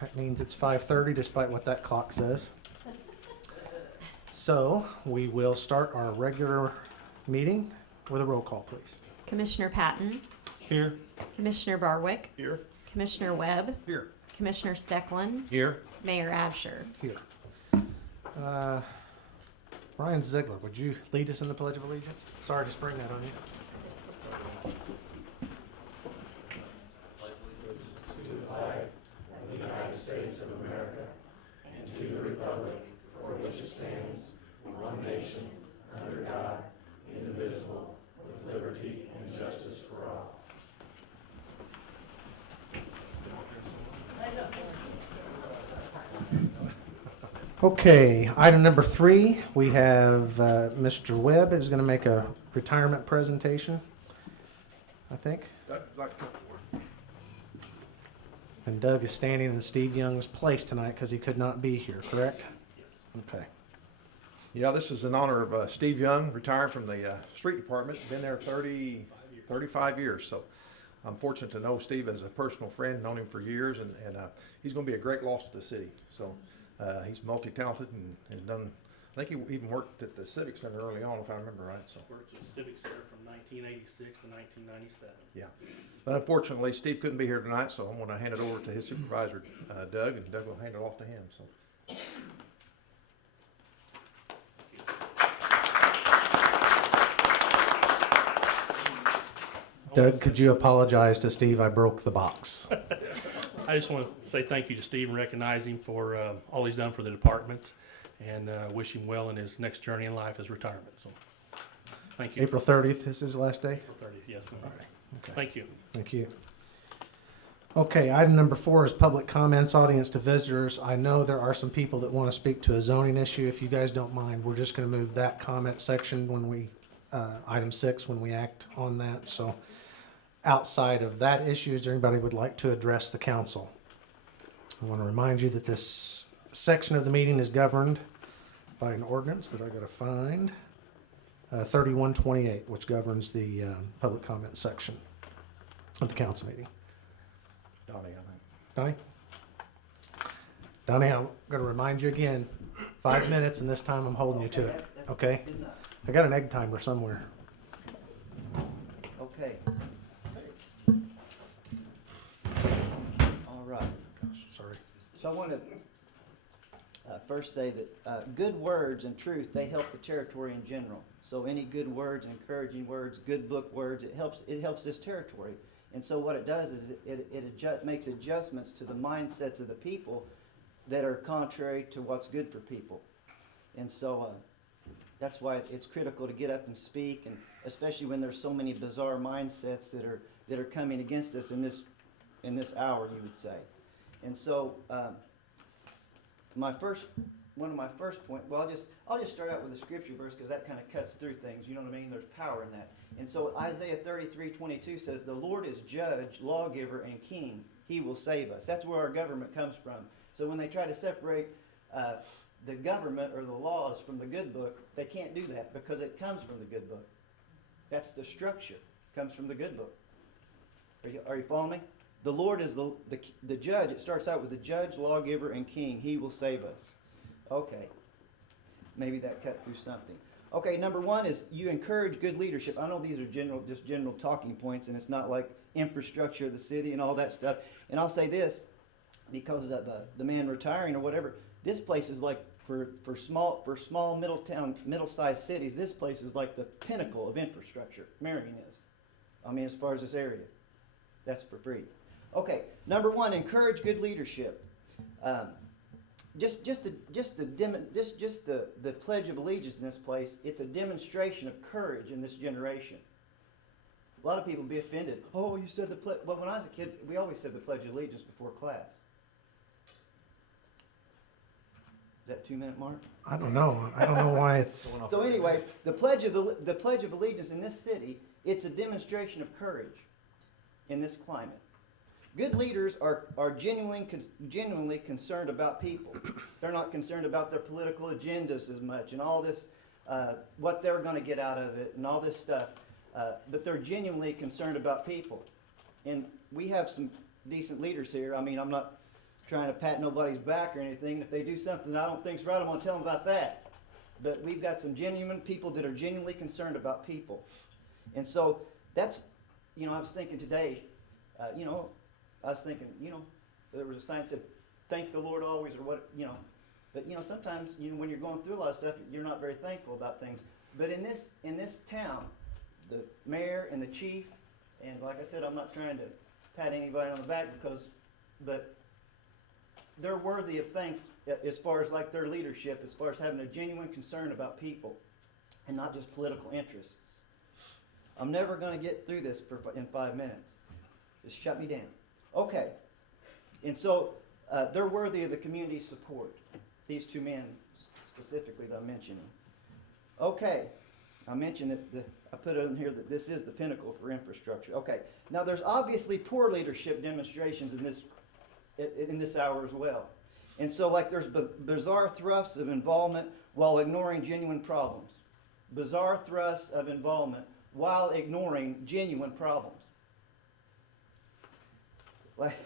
That means it's 5:30 despite what that clock says. So we will start our regular meeting with a roll call, please. Commissioner Patton, Here. Commissioner Barwick, Here. Commissioner Webb, Here. Commissioner Steckland, Here. Mayor Absher. Here. Ryan Ziegler, would you lead us in the Pledge of Allegiance? Sorry to spring that on you. Okay, item number 3, we have Mr. Webb is going to make a retirement presentation, I think. And Doug is standing in Steve Young's place tonight because he could not be here, correct? Okay. Yeah, this is in honor of Steve Young, retired from the street department, been there 35 years. So I'm fortunate to know Steve as a personal friend, known him for years, and he's going to be a great loss to the city. So he's multi-talented and has done, I think he even worked at the Civic Center early on, if I remember right. So Worked at the Civic Center from 1986 to 1997. yeah. But unfortunately, Steve couldn't be here tonight, so I'm going to hand it over to his supervisor, Doug, and Doug will hand it off to him. So. Doug, could you apologize to Steve? I broke the box. I just want to say thank you to Steve and recognize him for all he's done for the department, and wish him well in his next journey in life as retirement. So, thank you. April 30th is his last day? April 30th, yes. Okay. Thank you. Thank you. Okay, item number 4 is public comments, audience to visitors. I know there are some people that want to speak to a zoning issue. If you guys don't mind, we're just going to move that comment section when we, item 6, when we act on that. So outside of that issue, is there anybody who would like to address the council? I want to remind you that this section of the meeting is governed by an ordinance that I got to find, 3128, which governs the public comment section of the council meeting. Donnie, I think. Donnie? Donnie, I'm going to remind you again, 5 minutes, and this time I'm holding you to it, okay? Good enough. I got an egg timer somewhere. Okay. All right. Gosh, sorry. So I want to first say that good words and truth, they help the territory in general. So any good words, encouraging words, good book words, it helps this territory. And so what it does is it makes adjustments to the mindsets of the people that are contrary to what's good for people. And so that's why it's critical to get up and speak, and especially when there's so many bizarre mindsets that are coming against us in this hour, you would say. And so one of my first point, well, I'll just start out with a scripture verse because that kind of cuts through things. You know what I mean? There's power in that. And so Isaiah 33:22 says, "The Lord is judge, lawgiver, and king. He will save us." That's where our government comes from. So when they try to separate the government or the laws from the good book, they can't do that because it comes from the good book. That's the structure. It comes from the good book. Are you following me? The Lord is the judge. It starts out with the judge, lawgiver, and king. He will save us. Okay. Maybe that cut through something. Okay, number 1 is you encourage good leadership. I know these are just general talking points, and it's not like infrastructure of the city and all that stuff. And I'll say this, because of the man retiring or whatever, this place is like for small middle-sized cities, this place is like the pinnacle of infrastructure. Marion is. I mean, as far as this area. That's for free. Okay, number 1, encourage good leadership. Just the Pledge of Allegiance in this place, it's a demonstration of courage in this generation. A lot of people be offended. Oh, you said the pledge. Well, when I was a kid, we always said the Pledge of Allegiance before class. Is that 2-minute mark? I don't know. I don't know why it's... So anyway, the Pledge of Allegiance in this city, it's a demonstration of courage in this climate. Good leaders are genuinely concerned about people. They're not concerned about their political agendas as much and all this, what they're going to get out of it and all this stuff. But they're genuinely concerned about people. And we have some decent leaders here. I mean, I'm not trying to pat nobody's back or anything. If they do something I don't think's right, I'm gonna tell them about that. But we've got some genuine people that are genuinely concerned about people. And so that's, I was thinking today, there was a sign that said, thank the Lord always, or what, But, sometimes, when you're going through a lot of stuff, you're not very thankful about things. But in this town, the mayor and the chief, and like I said, I'm not trying to pat anybody on the back but they're worthy of thanks as far as like their leadership, as far as having a genuine concern about people and not just political interests. I'm never going to get through this in 5 minutes. Just shut me down. Okay. And so they're worthy of the community's support. These two men specifically that I'm mentioning. Okay. I mentioned that I put it in here that this is the pinnacle for infrastructure. Okay. Now there's obviously poor leadership demonstrations in this hour as well. And so like there's bizarre thrusts of involvement while ignoring genuine problems. Bizarre thrusts of involvement while ignoring genuine problems. Like,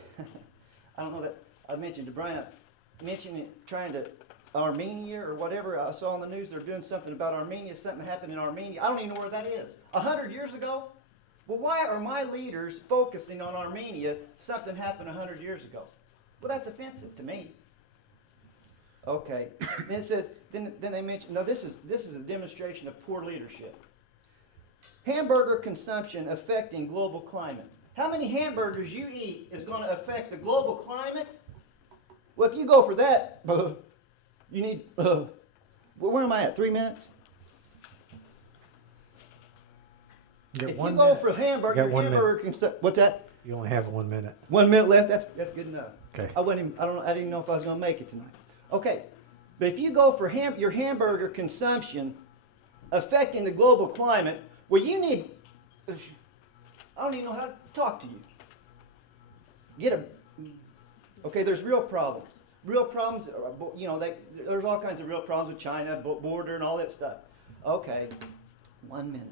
I don't know that I mentioned to Brian, trying to Armenia or whatever. I saw on the news they're doing something about Armenia. Something happened in Armenia. I don't even know where that is. 100 years ago? Well, why are my leaders focusing on Armenia? Something happened 100 years ago. Well, that's offensive to me. Okay. Then it says, then they mention, now this is a demonstration of poor leadership. Hamburger consumption affecting global climate. How many hamburgers you eat is going to affect the global climate? Well, if you go for that, you need, where am I at, 3 minutes? Get If 1 you go minute. for hamburger, Got 1 minute. what's that? You only have 1 minute. 1 minute left, that's good enough. Okay. I didn't know if I was going to make it tonight. Okay, but if you go for your hamburger consumption affecting the global climate, well, you need, I don't even know how to talk to you. Okay, there's real problems. Real problems, there's all kinds of real problems with China, border and all that stuff. Okay, 1 minute.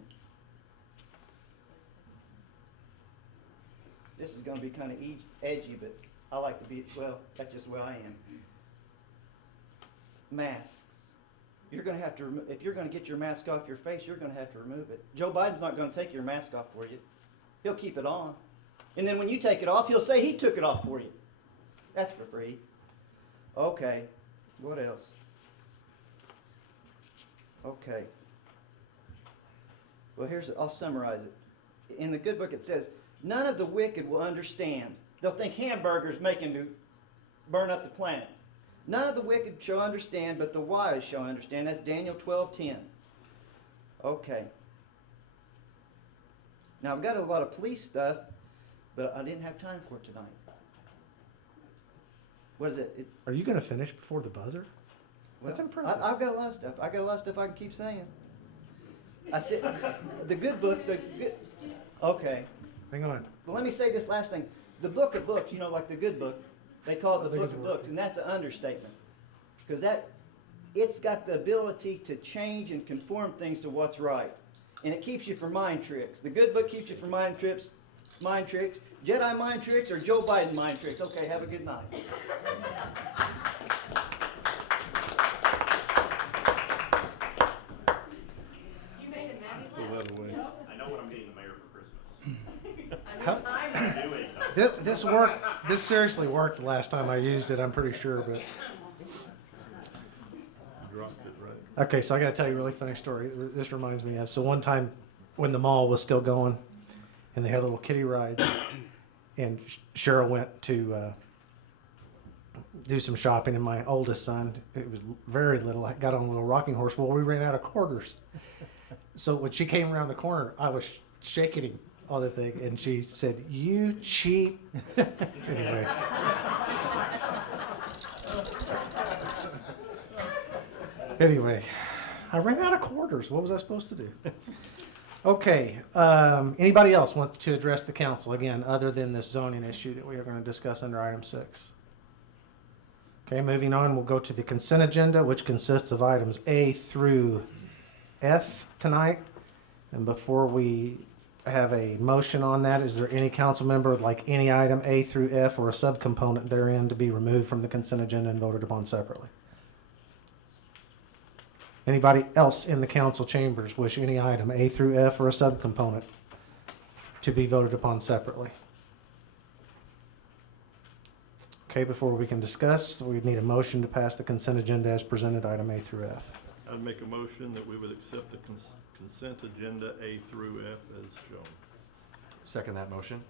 This is going to be kind of edgy, but I like to be, well, that's just where I am. Masks. You're going to have to, if you're going to get your mask off your face, you're going to have to remove it. Joe Biden's not going to take your mask off for you. He'll keep it on. And then when you take it off, he'll say he took it off for you. That's for free. Okay. What else? Okay. Well, I'll summarize it. In the good book it says, none of the wicked will understand. They'll think hamburgers making to burn up the planet. None of the wicked shall understand, but the wise shall understand. That's Daniel 12:10. Okay. Now, I've got a lot of police stuff, but I didn't have time for it tonight. What is it? Are you going to finish before the buzzer? That's impressive. I've got a lot of stuff. I can keep saying. I said, the good book, okay. Hang on. Well, let me say this last thing. The book of books, like the good book, they call it the book of books, and that's an understatement. Because it's got the ability to change and conform things to what's right. And it keeps you from mind tricks. The good book keeps you from mind tricks, Jedi mind tricks, or Joe Biden mind tricks. Okay, have a good night. You made a Maddie laugh. I know what I'm getting the mayor for Christmas. How- Do it. This worked. This seriously worked the last time I used it. I'm pretty sure, but. Dropped it, right? Okay, so I got to tell you a really funny story. This reminds me of, so one time when the mall was still going and they had little kiddie rides and Cheryl went to do some shopping and my oldest son, it was very little, got on a little rocking horse. Well, we ran out of quarters. So when she came around the corner, I was shaking him all the thing and she said, "You cheap." Anyway. Anyway, I ran out of quarters. What was I supposed to do? Okay. Anybody else want to address the council again, other than this zoning issue that we are going to discuss under item 6? Okay, moving on, we'll go to the consent agenda, which consists of items A through F tonight. And before we have a motion on that. Is there any council member would like any item A through F or a subcomponent therein to be removed from the consent agenda and voted upon separately? Anybody else in the council chambers wish any item A through F or a subcomponent to be voted upon separately? Okay, before we can discuss, we need a motion to pass the consent agenda as presented, item A through F. I'd make a motion that we would accept the consent agenda A through F as shown. Second that motion.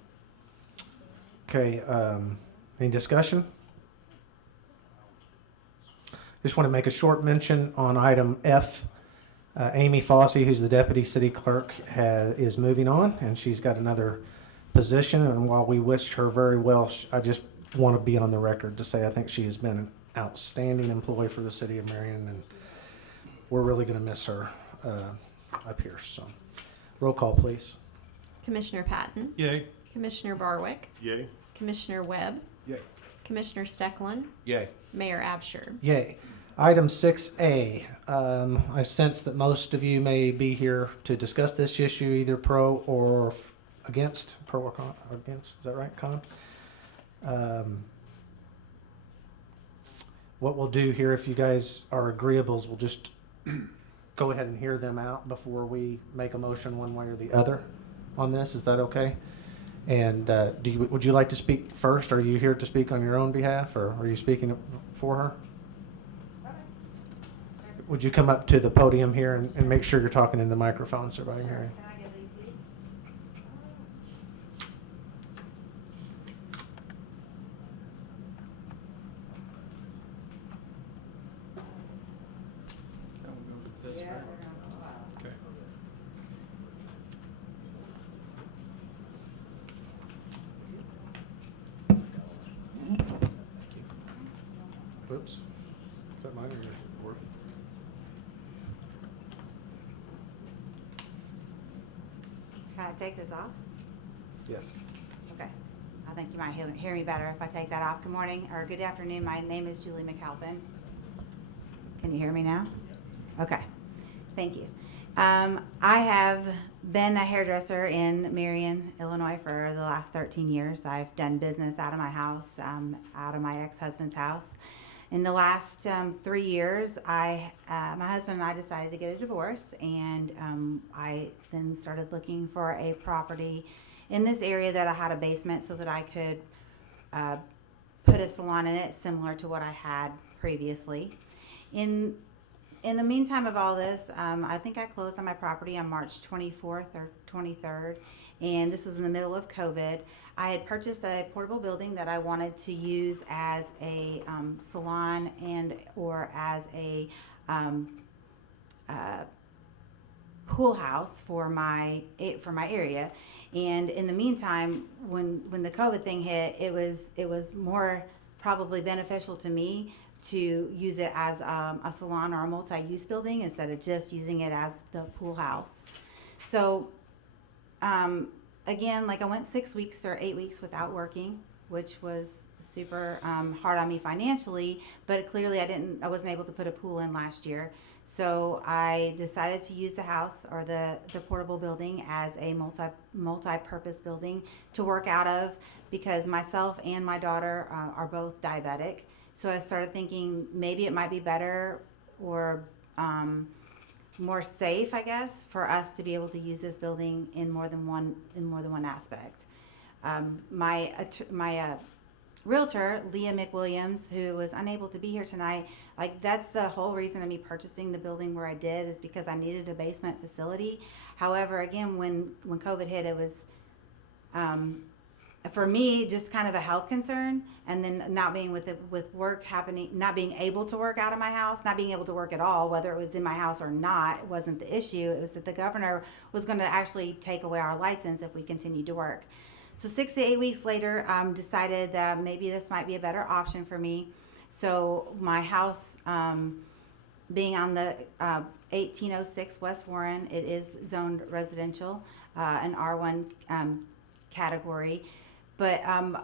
Okay, any discussion? Just want to make a short mention on item F. Amy Fossey, who's the deputy city clerk, is moving on, and she's got another position. And while we wish her very well, I just want to be on the record to say I think she has been an outstanding employee for the city of Marion, and we're really going to miss her up here. So, roll call, please. Commissioner Patton, Yay. Commissioner Barwick, Yay. Commissioner Webb, Yay. Commissioner Stecklin, Yay. Mayor Absher. Yay. Item 6A. I sense that most of you may be here to discuss this issue, either pro or against. Pro or con? Or against? Is that right, Con? What we'll do here, if you guys are agreeable, is we'll just go ahead and hear them out before we make a motion one way or the other on this. Is that okay? And would you like to speak first? Are you here to speak on your own behalf, or are you speaking for her? Would you come up to the podium here and make sure you're talking in the microphone so everybody can hear you? Can I get these seats? Yeah, they're gonna go out. Okay. Oops. Is that mine or yours? Can I take this off? Yes. Okay. I think you might hear me better if I take that off. Good morning, or good afternoon. My name is Julie McAlpin. Can you hear me now? Okay. Thank you. I have been a hairdresser in Marion, Illinois for the last 13 years. I've done business out of my house, out of my ex-husband's house. In the last 3 years, my husband and I decided to get a divorce, and I then started looking for a property in this area that I had a basement so that I could put a salon in it similar to what I had previously. In the meantime of all this, I think I closed on my property on March 24th or 23rd, and this was in the middle of COVID. I had purchased a portable building that I wanted to use as a salon and or as a pool house for my area. And in the meantime, when the COVID thing hit, it was more probably beneficial to me to use it as a salon or a multi-use building instead of just using it as the pool house. So again, like I went 6 weeks or 8 weeks without working, which was super hard on me financially, but clearly I wasn't able to put a pool in last year. So I decided to use the house or the portable building as a multi-purpose building to work out of, because myself and my daughter are both diabetic. So I started thinking maybe it might be better or more safe, I guess, for us to be able to use this building in more than one aspect. My realtor, Leah McWilliams, who was unable to be here tonight, like that's the whole reason of me purchasing the building where I did, is because I needed a basement facility. However, again, when COVID hit, it was for me just kind of a health concern, and then not being with work happening, not being able to work out of my house, not being able to work at all, whether it was in my house or not, it wasn't the issue. It was that the governor was going to actually take away our license if we continued to work. So 6 to 8 weeks later, decided that maybe this might be a better option for me. So my house, being on the 1806 West Warren, it is zoned residential, an R1 category. But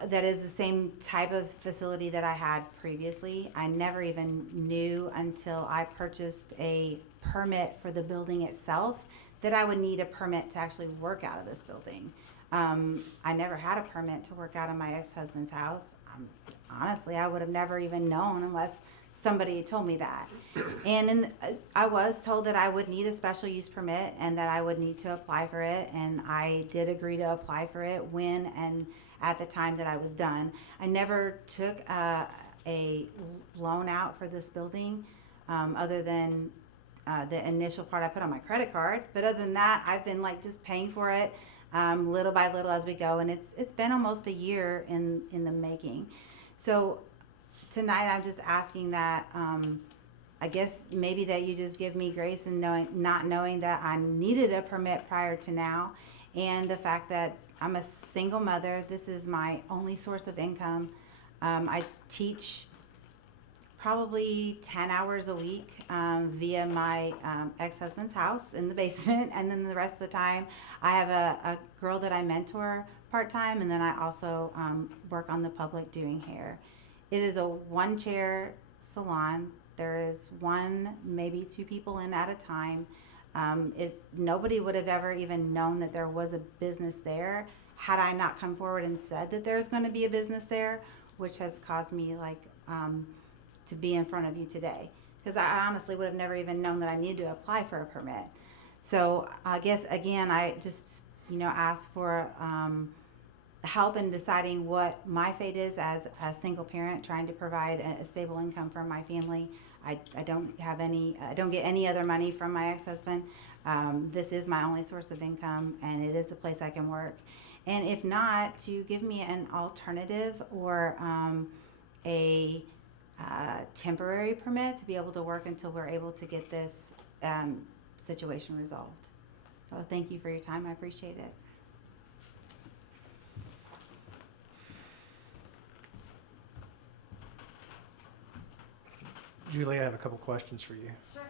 that is the same type of facility that I had previously. I never even knew until I purchased a permit for the building itself that I would need a permit to actually work out of this building. I never had a permit to work out of my ex-husband's house. Honestly, I would have never even known unless somebody had told me that. And I was told that I would need a special use permit and that I would need to apply for it. And I did agree to apply for it when and at the time that I was done. I never took a loan out for this building, other than the initial part I put on my credit card. But other than that, I've been like just paying for it little by little as we go. And it's been almost a year in the making. So tonight I'm just asking that, I guess maybe that you just give me grace in not knowing that I needed a permit prior to now, and the fact that I'm a single mother. This is my only source of income. I teach probably 10 hours a week via my ex-husband's house in the basement, and then the rest of the time I have a girl that I mentor part-time, and then I also work on the public doing hair. It is a one-chair salon. There is one, maybe two people in at a time. Nobody would have ever even known that there was a business there had I not come forward and said that there's going to be a business there, which has caused me to be in front of you today, because I honestly would have never even known that I needed to apply for a permit. So I guess again, I just ask for help in deciding what my fate is as a single parent trying to provide a stable income for my family. I don't get any other money from my ex-husband. This is my only source of income, and it is a place I can work. And if not, to give me an alternative or a temporary permit to be able to work until we're able to get this situation resolved. So thank you for your time. I appreciate it. Julie, I have a couple questions for you. Sure.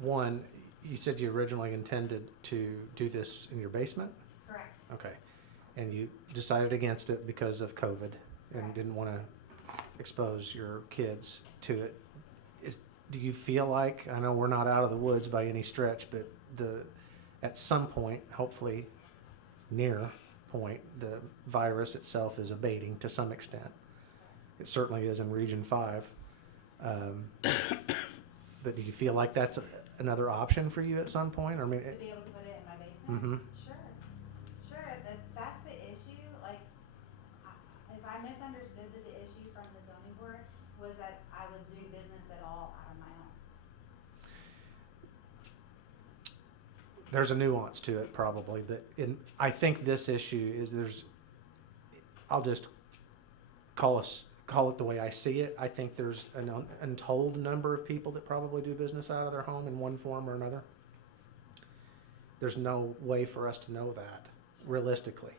One, you said you originally intended to do this in your basement? Correct. Okay. And you decided against it because of COVID and Correct. didn't want to expose your kids to it. Do you feel like, I know we're not out of the woods by any stretch, but at some point, hopefully near point, the virus itself is abating to some extent. It certainly is in Region 5. But do you feel like that's another option for you at some point? Or, I mean, To be able to put it in my basement? mm-hmm. Sure. If that's the issue, if I misunderstood that the issue from the zoning board was that I was doing business at all out of my own. There's a nuance to it probably, but I think this issue is I'll just call it the way I see it. I think there's an untold number of people that probably do business out of their home in one form or another. There's no way for us to know that realistically.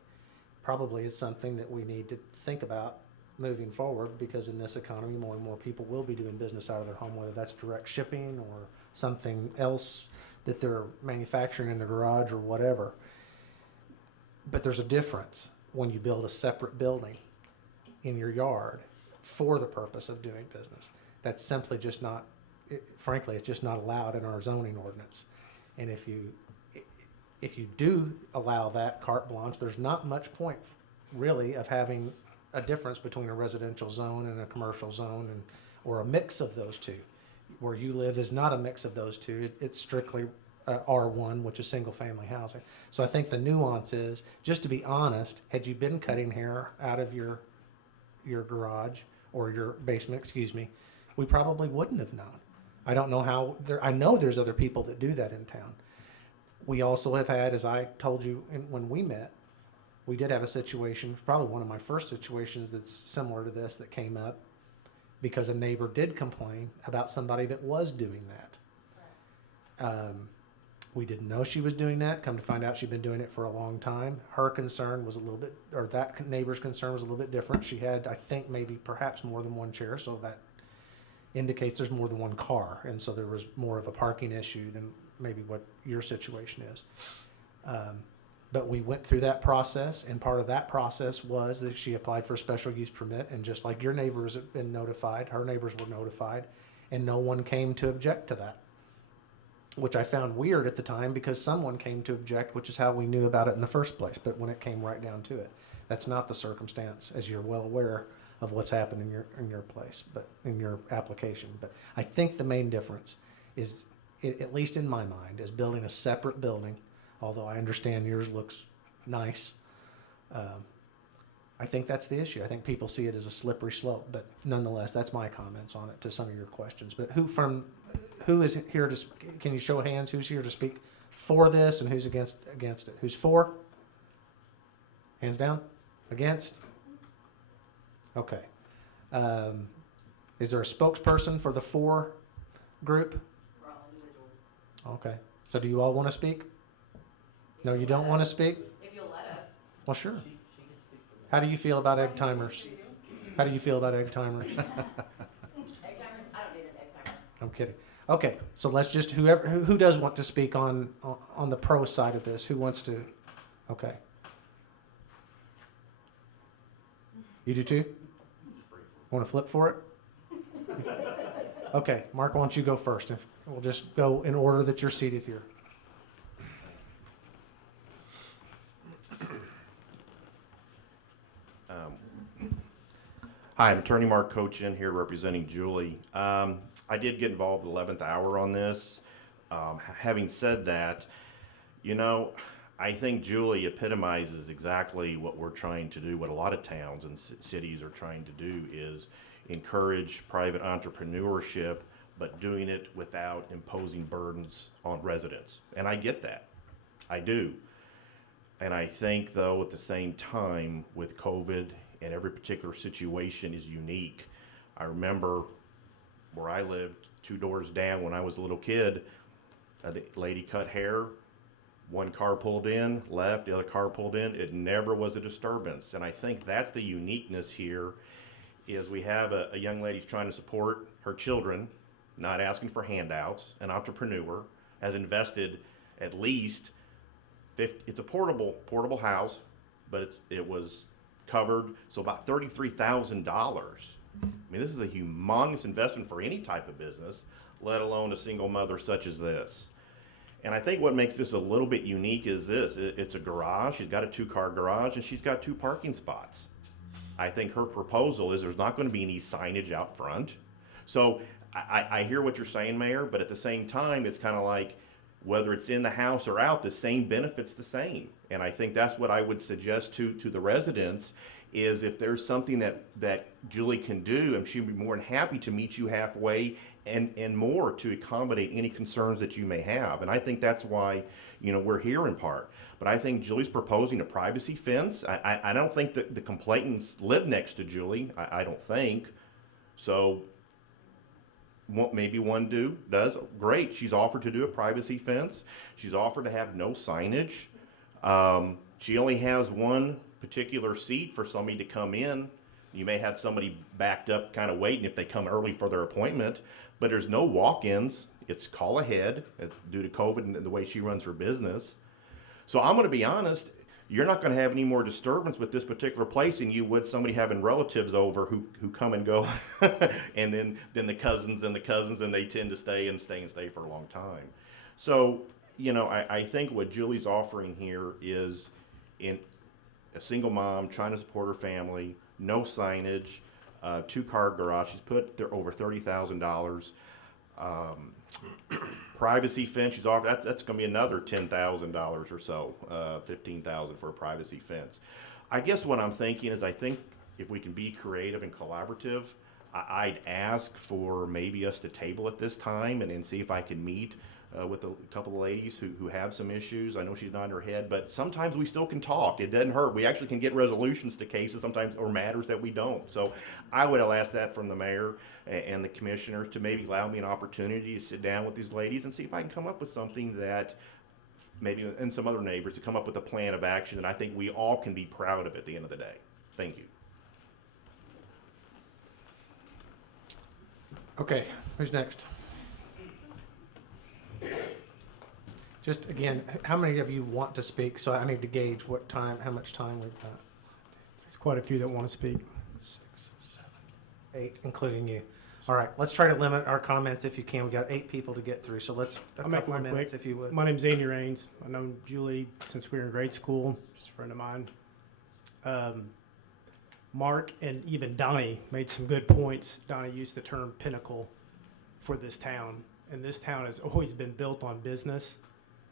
Probably is something that we need to think about moving forward, because in this economy, more and more people will be doing business out of their home, whether that's direct shipping or something else that they're manufacturing in their garage or whatever. But there's a difference when you build a separate building in your yard for the purpose of doing business. That's simply just not, frankly, it's just not allowed in our zoning ordinance. And if you do allow that carte blanche, there's not much point really of having a difference between a residential zone and a commercial zone, or a mix of those two. Where you live is not a mix of those two. It's strictly R1, which is single family housing. So I think the nuance is, just to be honest, had you been cutting hair out of your garage or your basement, we probably wouldn't have known. I don't know how, I know there's other people that do that in town. We also have had, as I told you when we met, we did have a situation, probably one of my first situations that's similar to this, that came up because a neighbor did complain about somebody that was doing that. We didn't know she was doing that. Come to find out, she'd been doing it for a long time. Her concern was a little bit, or that neighbor's concern was a little bit different. She had, I think, perhaps more than one chair, so that indicates there's more than one car, and so there was more of a parking issue than maybe what your situation is. But we went through that process, and part of that process was that she applied for a special use permit, and just like your neighbors have been notified, her neighbors were notified, and no one came to object to that. which I found weird at the time because someone came to object, which is how we knew about it in the first place. But when it came right down to it, that's not the circumstance, as you're well aware of what's happened in your place, but in your application. But I think the main difference is, at least in my mind, is building a separate building. Although I understand yours looks nice, I think that's the issue. I think people see it as a slippery slope. But nonetheless, that's my comments on it to some of your questions. But who is here to? Can you show of hands? Who's here to speak for this and who's against it? Who's for? Hands down. Against? Okay. Is there a spokesperson for the for group? Okay. So do you all want to speak? No, you don't want to speak? If you'll let us. Well, sure. How do you feel about egg timers? How do you feel about egg timers? Egg timers? I don't need an egg timer. I'm kidding. Okay, so let's just who does want to speak on the pro side of this? Who wants to? Okay. You do too? Want to flip for it? Okay, Mark, why don't you go first? And we'll just go in order that you're seated here. Hi, I'm Attorney Mark Cochin here representing Julie. I did get involved the 11th hour on this. Having said that, you know, I think Julie epitomizes exactly what we're trying to do, what a lot of towns and cities are trying to do is encourage private entrepreneurship, but doing it without imposing burdens on residents. And I get that. I do. And I think, though, at the same time, with COVID, and every particular situation is unique. I remember where I lived 2 doors down when I was a little kid, a lady cut hair, one car pulled in, left, the other car pulled in. It never was a disturbance. And I think that's the uniqueness here is we have a young lady trying to support her children, not asking for handouts, an entrepreneur, has invested at least 50, it's a portable house, but it was covered, so about $33,000. I mean, this is a humongous investment for any type of business, let alone a single mother such as this. And I think what makes this a little bit unique is this. It's a garage. She's got a 2-car garage, and she's got 2 parking spots. I think her proposal is there's not going to be any signage out front. So I hear what you're saying, Mayor, but at the same time, it's kind of like whether it's in the house or out, the same benefit's the same. And I think that's what I would suggest to the residents is if there's something that Julie can do, and she'd be more than happy to meet you halfway and more to accommodate any concerns that you may have. And I think that's why, you know, we're here in part. But I think Julie's proposing a privacy fence. I don't think that the complainants live next to Julie. I don't think. So maybe one does. Great. She's offered to do a privacy fence. She's offered to have no signage. She only has one particular seat for somebody to come in. You may have somebody backed up kind of waiting if they come early for their appointment, but there's no walk-ins. It's call ahead due to COVID and the way she runs her business. So I'm going to be honest, you're not going to have any more disturbance with this particular place than you would somebody having relatives over who come and go and then the cousins and they tend to stay for a long time. So, you know, I think what Julie's offering here is in a single mom trying to support her family, no signage, 2-car garage. She's put there over $30,000. Privacy fence she's offered, that's going to be another $10,000 or so, $15,000 for a privacy fence. I guess what I'm thinking is I think if we can be creative and collaborative, I'd ask for maybe us to table it this time and then see if I can meet with a couple of ladies who have some issues. I know she's nodding her head, but sometimes we still can talk. It doesn't hurt. We actually can get resolutions to cases sometimes or matters that we don't. So I would ask that from the mayor and the commissioners to maybe allow me an opportunity to sit down with these ladies and see if I can come up with something that maybe, and some other neighbors, to come up with a plan of action that I think we all can be proud of at the end of the day. Thank you. Okay, who's next? Just again, how many of you want to speak? So I need to gauge how much time we've got. There's quite a few that want to speak. 6, 7, 8, including you. All right, let's try to limit our comments if you can. We got 8 people to get through, so let's, a I'll make couple of mine minutes quick. if you would. My name's Andy Raines. I've known Julie since we were in grade school. She's a friend of mine. Mark and even Donnie made some good points. Donnie used the term pinnacle for this town, and this town has always been built on business.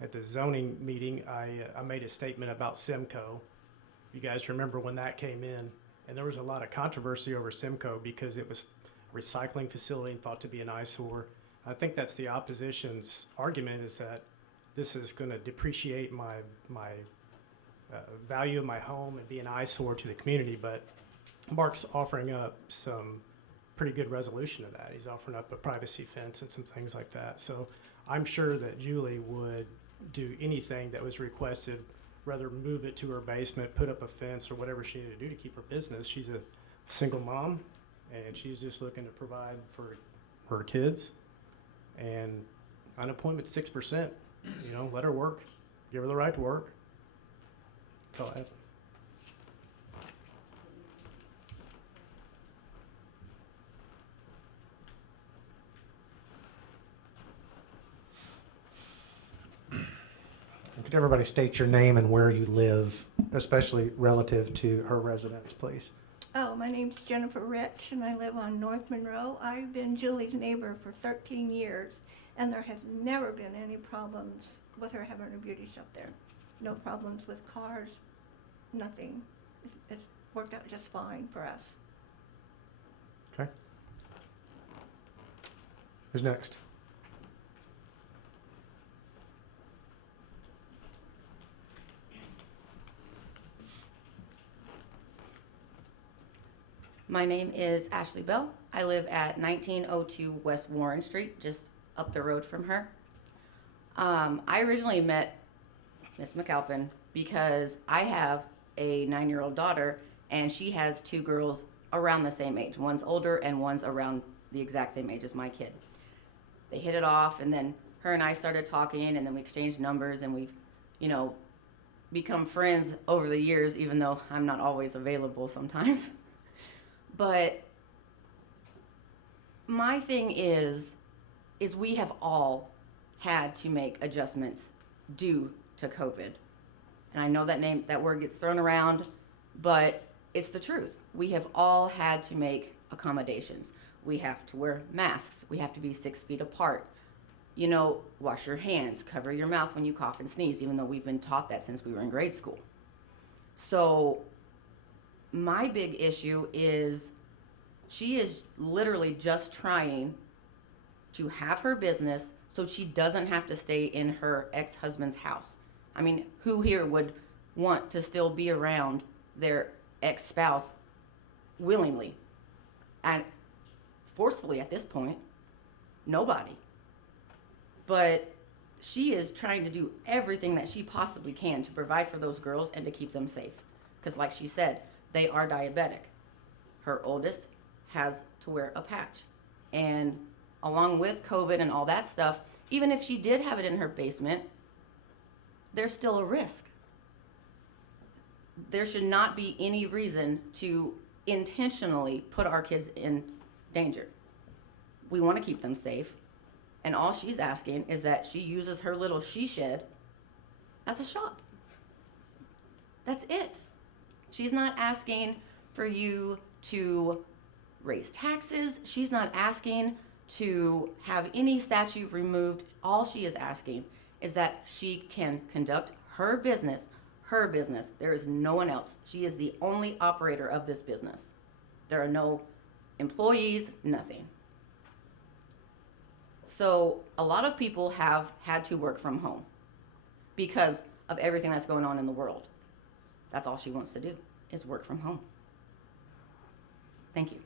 At the zoning meeting, I made a statement about Simcoe. You guys remember when that came in, and there was a lot of controversy over Simcoe because it was a recycling facility and thought to be an eyesore. I think that's the opposition's argument, is that this is going to depreciate my value of my home and be an eyesore to the community. But Mark's offering up some pretty good resolution of that. He's offering up a privacy fence and some things like that. So I'm sure that Julie would do anything that was requested, rather move it to her basement, put up a fence or whatever she needed to do to keep her business. She's a single mom, and she's just looking to provide for her kids. And unemployment's 6%. You know, let her work. Give her the right to work. That's all I have. Could everybody state your name and where you live, especially relative to her residence, please? Oh, my name's Jennifer Rich, and I live on North Monroe. I've been Julie's neighbor for 13 years, and there has never been any problems with her having her beauty shop there. No problems with cars, nothing. It's worked out just fine for us. Okay. Who's next? My name is Ashley Bell. I live at 1902 West Warren Street, just up the road from her. I originally met Miss McAlpin because I have a 9-year-old daughter, and she has 2 girls around the same age. One's older and one's around the exact same age as my kid. They hit it off, and then her and I started talking, and then we exchanged numbers, and we've, become friends over the years, even though I'm not always available sometimes. But my thing is we have all had to make adjustments due to COVID. And I know that word gets thrown around, but it's the truth. We have all had to make accommodations. We have to wear masks. We have to be 6 feet apart. Wash your hands, cover your mouth when you cough and sneeze, even though we've been taught that since we were in grade school. So my big issue is she is literally just trying to have her business so she doesn't have to stay in her ex-husband's house. I mean, who here would want to still be around their ex-spouse willingly and forcefully at this point? Nobody. But she is trying to do everything that she possibly can to provide for those girls and to keep them safe. Because like she said, they are diabetic. Her oldest has to wear a patch. And along with COVID and all that stuff, even if she did have it in her basement, there's still a risk. There should not be any reason to intentionally put our kids in danger. We want to keep them safe. And all she's asking is that she uses her little she shed as a shop. That's it. She's not asking for you to raise taxes. She's not asking to have any statue removed. All she is asking is that she can conduct her business. Her business. There is no one else. She is the only operator of this business. There are no employees, nothing. So a lot of people have had to work from home because of everything that's going on in the world. That's all she wants to do, is work from home. Thank you.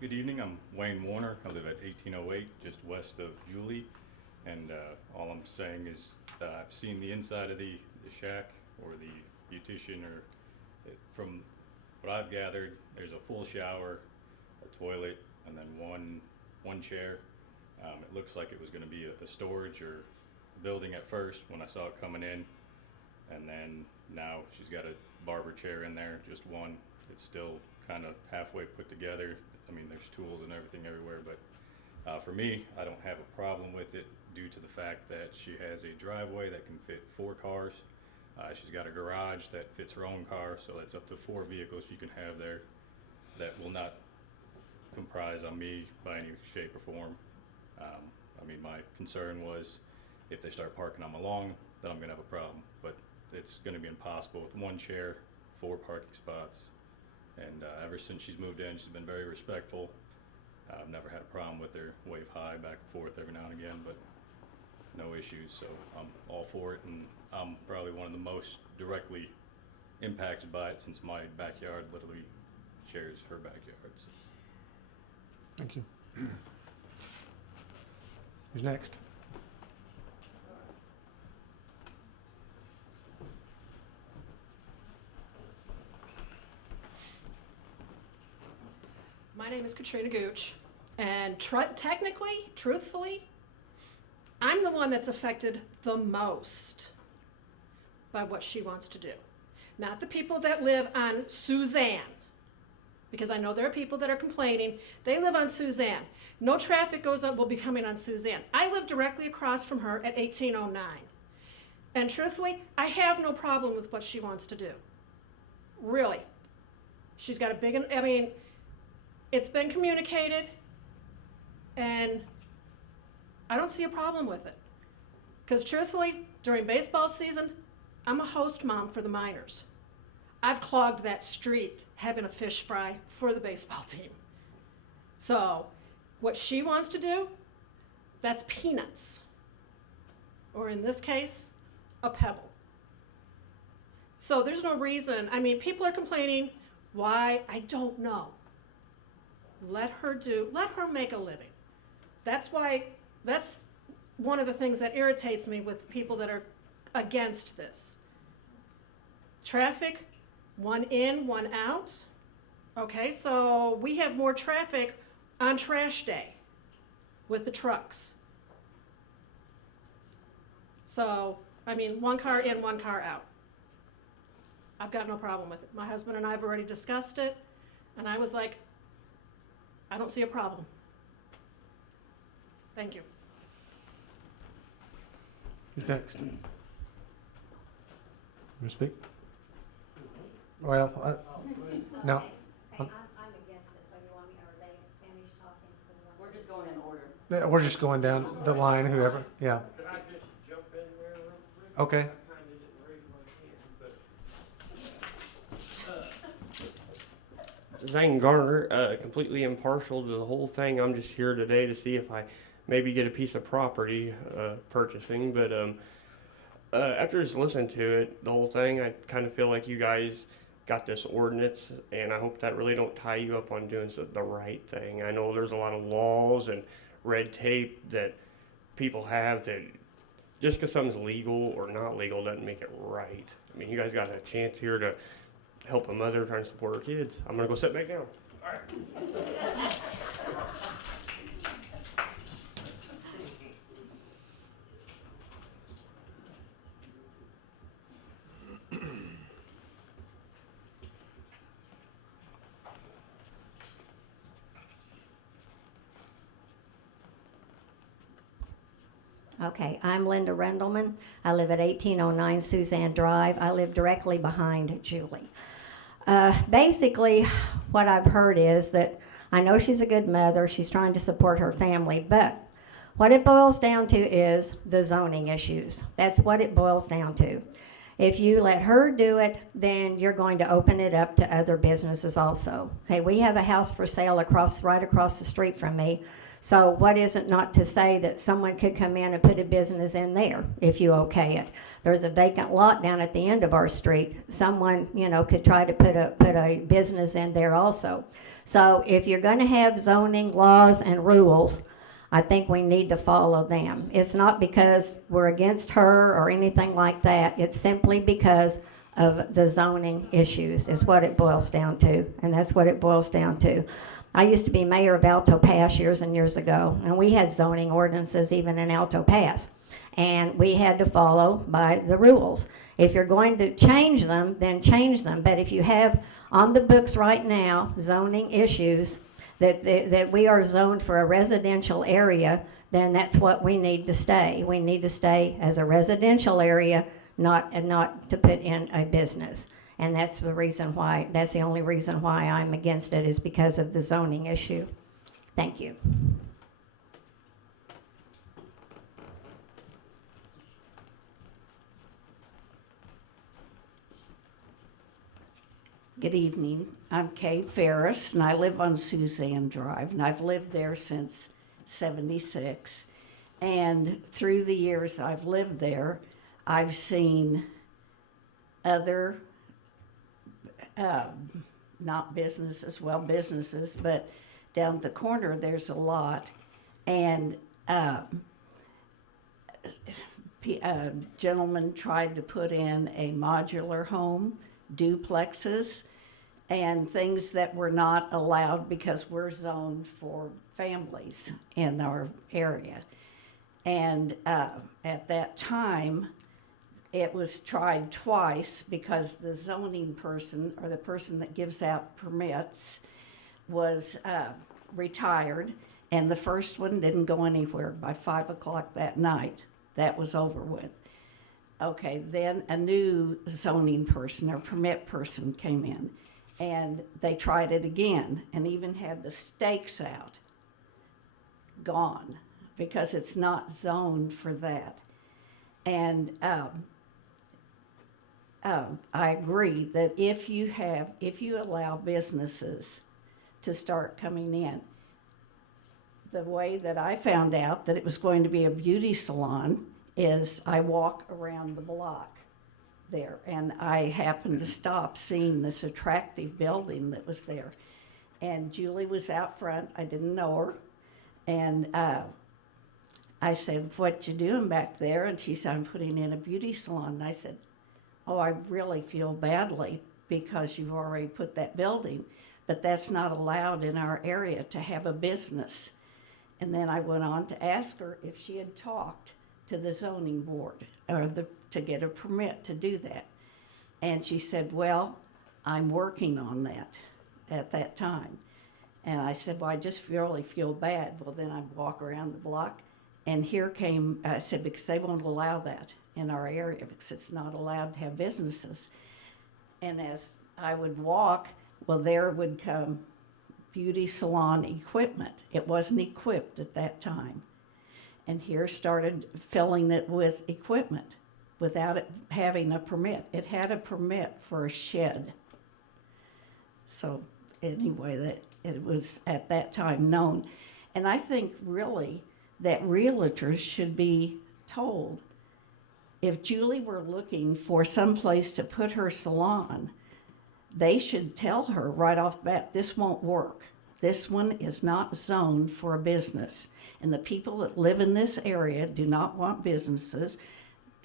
Good evening, I'm Wayne Warner. I live at 1808, just west of Julie. And all I'm saying is I've seen the inside of the shack or the beautician, or from what I've gathered, there's a full shower, a toilet, and then one chair. It looks like it was gonna be a storage or building at first when I saw it coming in. And then now she's got a barber chair in there, just one. It's still kind of halfway put together. I mean, there's tools and everything everywhere, but for me, I don't have a problem with it due to the fact that she has a driveway that can fit 4 cars. She's got a garage that fits her own car, so that's up to 4 vehicles you can have there that will not comprise on me by any shape or form. I mean, my concern was if they start parking on my lawn, then I'm gonna have a problem. But it's gonna be impossible with 1 chair, 4 parking spots. And ever since she's moved in, she's been very respectful. I've never had a problem with her, wave hi back and forth every now and again, but no issues. So I'm all for it, and I'm probably one of the most directly impacted by it since my backyard literally shares her backyard. So. Thank you. Who's next? My name is Katrina Gooch, and technically, truthfully, I'm the one that's affected the most by what she wants to do. Not the people that live on Suzanne, because I know there are people that are complaining. They live on Suzanne. No traffic will be coming on Suzanne. I live directly across from her at 1809. And truthfully, I have no problem with what she wants to do. Really. She's got a big, I mean, it's been communicated, and I don't see a problem with it. Because truthfully, during baseball season, I'm a host mom for the minors. I've clogged that street having a fish fry for the baseball team. So what she wants to do, that's peanuts. Or in this case, a pebble. So there's no reason, I mean, people are complaining. Why? I don't know. Let her make a living. That's one of the things that irritates me with people that are against this. Traffic, 1 in, 1 out. Okay, so we have more traffic on trash day with the trucks. So, I mean, 1 car in, 1 car out. I've got no problem with it. My husband and I have already discussed it, and I was like, I don't see a problem. Thank you. Who's next? You want to speak? Well, no. I'm against it, so you want me, are they finished talking? We're just going in order. Yeah, we're just going down the line, whoever, yeah. Could I just jump in there real quick? Okay. I kinda didn't raise my hand, but. Zane Garner, completely impartial to the whole thing. I'm just here today to see if I maybe get a piece of property, purchasing, but, after just listening to it, the whole thing, I kind of feel like you guys got this ordinance, and I hope that really don't tie you up on doing the right thing. I know there's a lot of laws and red tape that people have that just because something's legal or not legal doesn't make it right. I mean, you guys got a chance here to help a mother trying to support her kids. I'm gonna go sit back down. All right. Okay, I'm Linda Rendleman. I live at 1809 Suzanne Drive. I live directly behind Julie. Basically, what I've heard is that I know she's a good mother. She's trying to support her family, but what it boils down to is the zoning issues. That's what it boils down to. If you let her do it, then you're going to open it up to other businesses also. Okay, we have a house for sale right across the street from me. So what is it not to say that someone could come in and put a business in there if you okay it? There's a vacant lot down at the end of our street. Someone, could try to put a business in there also. So if you're going to have zoning laws and rules, I think we need to follow them. It's not because we're against her or anything like that. It's simply because of the zoning issues is what it boils down to, and that's what it boils down to. I used to be mayor of Alto Pass years and years ago, and we had zoning ordinances even in Alto Pass. And we had to follow by the rules. If you're going to change them, then change them. But if you have on the books right now zoning issues that we are zoned for a residential area, then that's what we need to stay. We need to stay as a residential area, not to put in a business. And that's the reason why, that's the only reason why I'm against it, is because of the zoning issue. Thank you. Good evening. I'm Kay Ferris, and I live on Suzanne Drive, and I've lived there since '76. And through the years I've lived there, I've seen other, not businesses, well, businesses, but down at the corner there's a lot. And a gentleman tried to put in a modular home, duplexes, and things that were not allowed because we're zoned for families in our area. And at that time, it was tried twice because the zoning person, or the person that gives out permits, was retired, and the first one didn't go anywhere by 5 o'clock that night. That was over with. Okay, then a new zoning person or permit person came in, and they tried it again and even had the stakes out. Gone, because it's not zoned for that. And I agree that if you allow businesses to start coming in, the way that I found out that it was going to be a beauty salon is I walk around the block there, and I happened to stop seeing this attractive building that was there. And Julie was out front. I didn't know her. And I said, "What you doing back there?" And she said, "I'm putting in a beauty salon." And I said, "Oh, I really feel badly because you've already put that building, but that's not allowed in our area to have a business." And then I went on to ask her if she had talked to the zoning board or to get a permit to do that. And she said, "Well, I'm working on that at that time." And I said, "Well, I just really feel bad." Well, then I'd walk around the block, and here came, I said, because they won't allow that in our area because it's not allowed to have businesses. And as I would walk, well, there would come beauty salon equipment. It wasn't equipped at that time. And here started filling it with equipment without it having a permit. It had a permit for a shed. So anyway, that it was at that time known. And I think really that realtors should be told, if Julie were looking for some place to put her salon, they should tell her right off the bat, this won't work. This one is not zoned for a business. And the people that live in this area do not want businesses,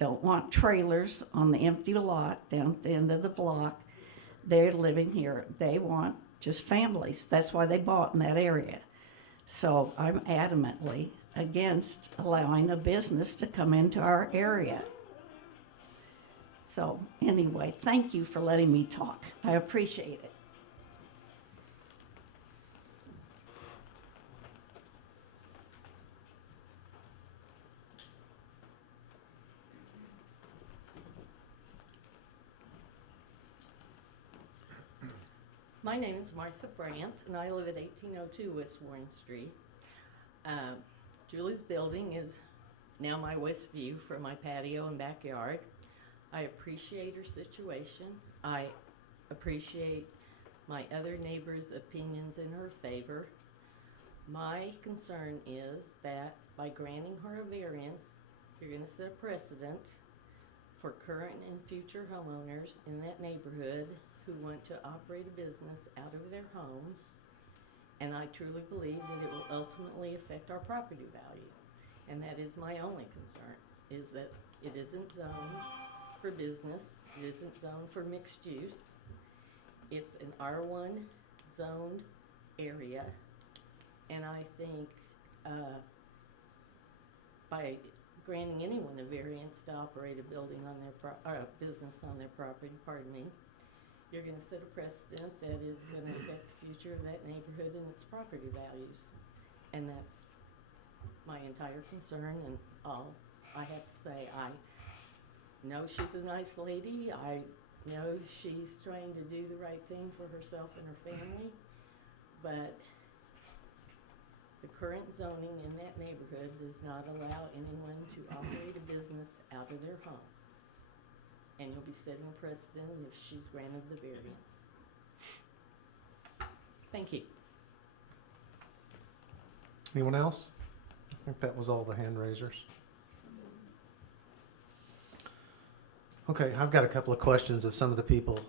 don't want trailers on the empty lot down at the end of the block. They're living here. They want just families. That's why they bought in that area. So I'm adamantly against allowing a business to come into our area. So anyway, thank you for letting me talk. I appreciate it. My name is Martha Brandt, and I live at 1802 West Warren Street. Julie's building is now my west view from my patio and backyard. I appreciate her situation. I appreciate my other neighbors' opinions in her favor. My concern is that by granting her a variance, you're going to set a precedent for current and future homeowners in that neighborhood who want to operate a business out of their homes. And I truly believe that it will ultimately affect our property value. And that is my only concern, is that it isn't zoned for business, it isn't zoned for mixed use. It's an R1 zoned area. And I think by granting anyone a variance to operate a building on their or a business on their property, pardon me, you're gonna set a precedent that is gonna affect the future of that neighborhood and its property values. And that's my entire concern, and all I have to say. I know she's a nice lady. I know she's trying to do the right thing for herself and her family, but the current zoning in that neighborhood does not allow anyone to operate a business out of their home. And you'll be setting a precedent if she's granted the variance. Thank you. Anyone else? I think that was all the hand raisers. Okay, I've got a couple of questions of some of the people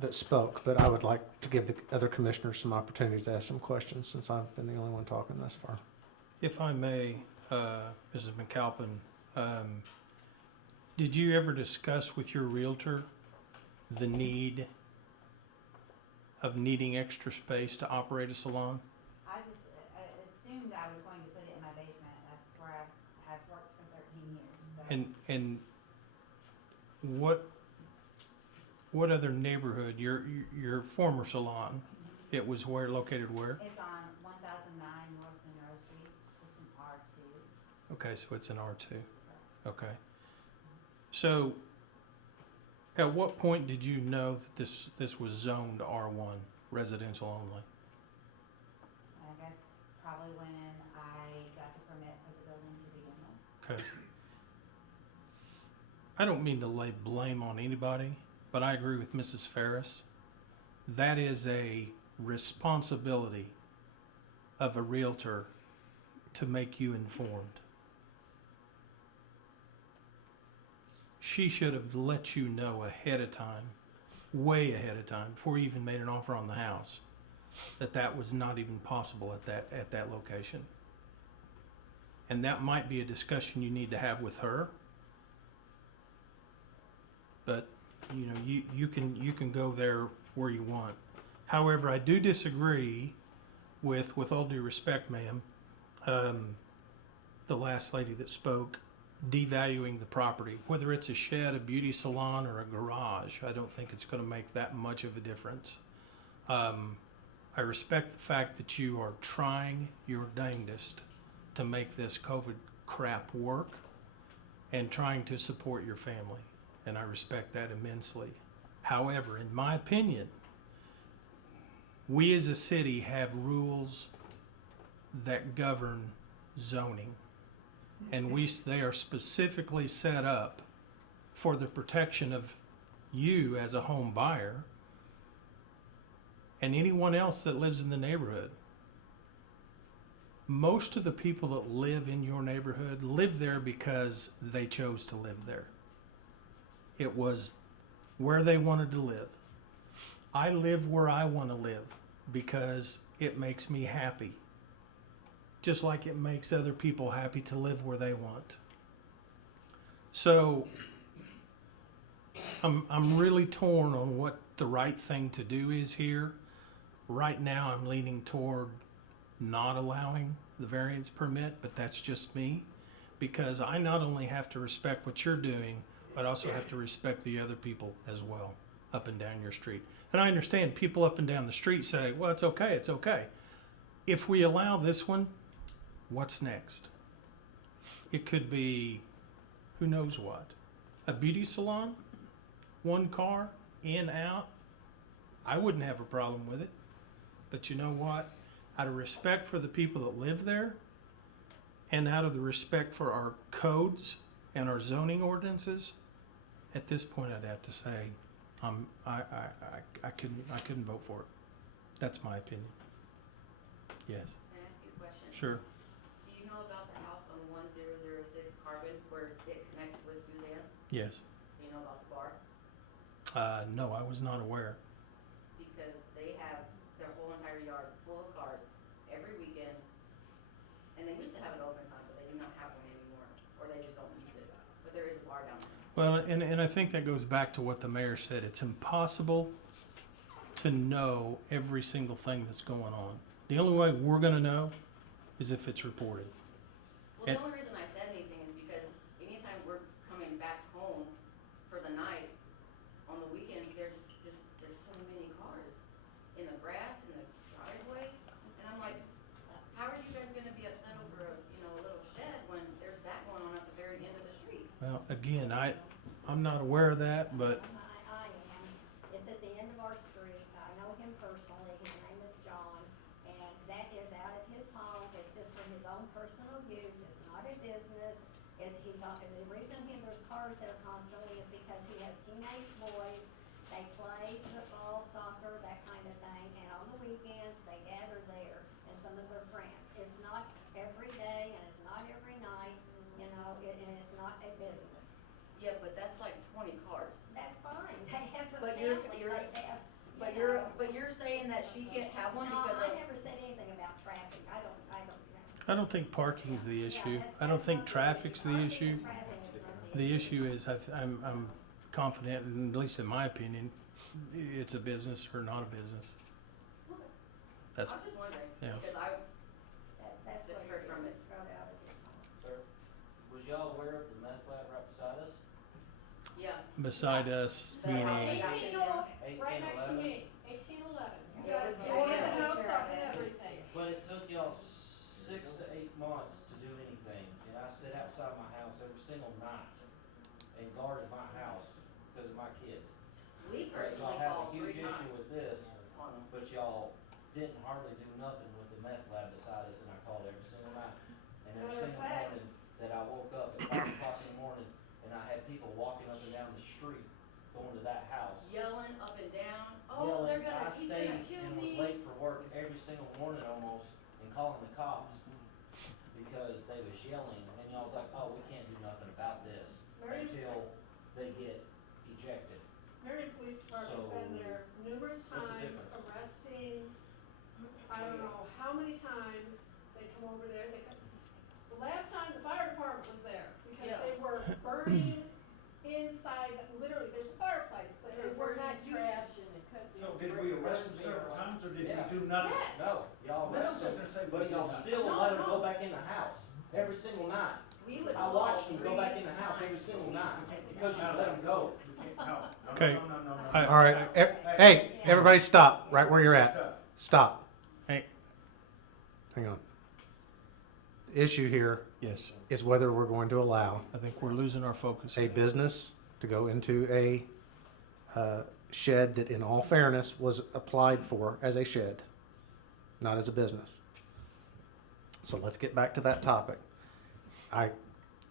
that spoke, but I would like to give the other commissioners some opportunity to ask some questions since I've been the only one talking thus far. If I may, Mrs. McAlpin, did you ever discuss with your realtor the need of needing extra space to operate a salon? I just assumed I was going to put it in my basement. That's where I have worked for 13 years. So. And what other neighborhood, your former salon, it was where, located where? It's on 1009 North Monroe Street. It's an R2. Okay, so it's an R2. Okay. So, at what point did you know that this was zoned R1, residential only? I guess probably when I got the permit for the building to begin with. Okay. I don't mean to lay blame on anybody, but I agree with Mrs. Ferris. That is a responsibility of a realtor to make you informed. She should have let you know ahead of time, way ahead of time, before you even made an offer on the house, that was not even possible at that location. And that might be a discussion you need to have with her. But you know, you can go there where you want. However, I do disagree with all due respect, ma'am, the last lady that spoke, devaluing the property. Whether it's a shed, a beauty salon, or a garage, I don't think it's going to make that much of a difference. I respect the fact that you are trying your dangest to make this COVID crap work and trying to support your family. And I respect that immensely. However, in my opinion, we as a city have rules that govern zoning. And they are specifically set up for the protection of you as a home buyer and anyone else that lives in the neighborhood. Most of the people that live in your neighborhood live there because they chose to live there. It was where they wanted to live. I live where I want to live because it makes me happy. Just like it makes other people happy to live where they want. So I'm really torn on what the right thing to do is here. Right now I'm leaning toward not allowing the variance permit, but that's just me, because I not only have to respect what you're doing, but also have to respect the other people as well up and down your street. And I understand people up and down the street say, well, it's okay, it's okay. If we allow this one, what's next? It could be, who knows what? A beauty salon, one car, in, out. I wouldn't have a problem with it. But you know what? Out of respect for the people that live there, and out of the respect for our codes and our zoning ordinances, at this point I'd have to say I couldn't vote for it. That's my opinion. Yes. Can I ask you a question? Sure. Do you know about the house on 1006 Carbon where it connects with Suzanne? Yes. Do you know about the bar? No, I was not aware. Because they have their whole entire yard full of cars every weekend. And they used to have an open sign, but they do not have one anymore. Or they just don't use it. But there is a bar down there. Well, and I think that goes back to what the mayor said. It's impossible to know every single thing that's going on. The only way we're gonna know is if it's reported. Well, the only reason I said anything is because anytime we're coming back home for the night, on the weekends, there's so many cars in the grass, in the driveway, and I'm like, how are you guys gonna be upset over a little shed when there's that going on at the very end of the street? Well, again, I'm not aware of that, but I am. It's at the end of our street. I know him personally. His name is John. And that is out at his home. It's just for his own personal use. It's not a business. The reason there's cars there constantly is because he has teenage boys. They play football, soccer, that kind of thing. And on the weekends, they gather there and some of their friends. It's not every day and it's not every night, and it's not a business. Yeah, but that's like 20 cars. That's fine. They have a But family. you're- They have, But you're saying that she can't have one No, because I of. never said anything about traffic. I don't know. I don't think parking's the issue. I don't think traffic's the issue. The issue is, I'm confident, and at least in my opinion, it's a business or not a business. That's, I was just wondering, yeah. because That's Just what heard it from is. it. It's brought out at this time. Sir, was y'all aware of the meth lab right beside us? yeah. Beside us, The house meaning, that got taken down. 1811? 1811. You Yeah, guys it was tore the bad. house up and everything. But it took y'all 6 to 8 months to do anything, and I sit outside my house every single night and guarded my house because of my kids. We But personally y'all have a called 3 huge issue times with this, on them. but y'all didn't hardly do nothing with the meth lab beside us, and I called every single night. And every Matter of single fact- morning that I woke up at 5 o'clock in the morning, and I had people walking up and down the street going to that house. Yelling up and down, oh, they're Yelling. gonna, he's gonna I kill stayed and was me. late for work every single morning almost, and calling the cops because they was yelling, and y'all was like, oh, we can't do nothing about this Marion- until they get ejected. Marion Police Department's been So, there numerous what's the times, difference? arresting, I don't know how many times they come over there. The last time the fire department was there, because Yeah. they were burning inside, literally, there's a fireplace, but they were not using. So did we arrest them several times, or did Yeah. we do nothing? Yes. No, y'all Well, arrested I was gonna say, them, but y'all we did still not. let them No, go no. back in the house every single night. We would I call watched them go 3 back in the house every times. single night because you let them go. No, Okay. no. I- All right, hey, everybody stop, right where you're at. Stop. hey, Hang on. The issue here yes, is whether we're going to allow I think we're losing our focus. a business to go into a shed that in all fairness was applied for as a shed, not as a business. So let's get back to that topic.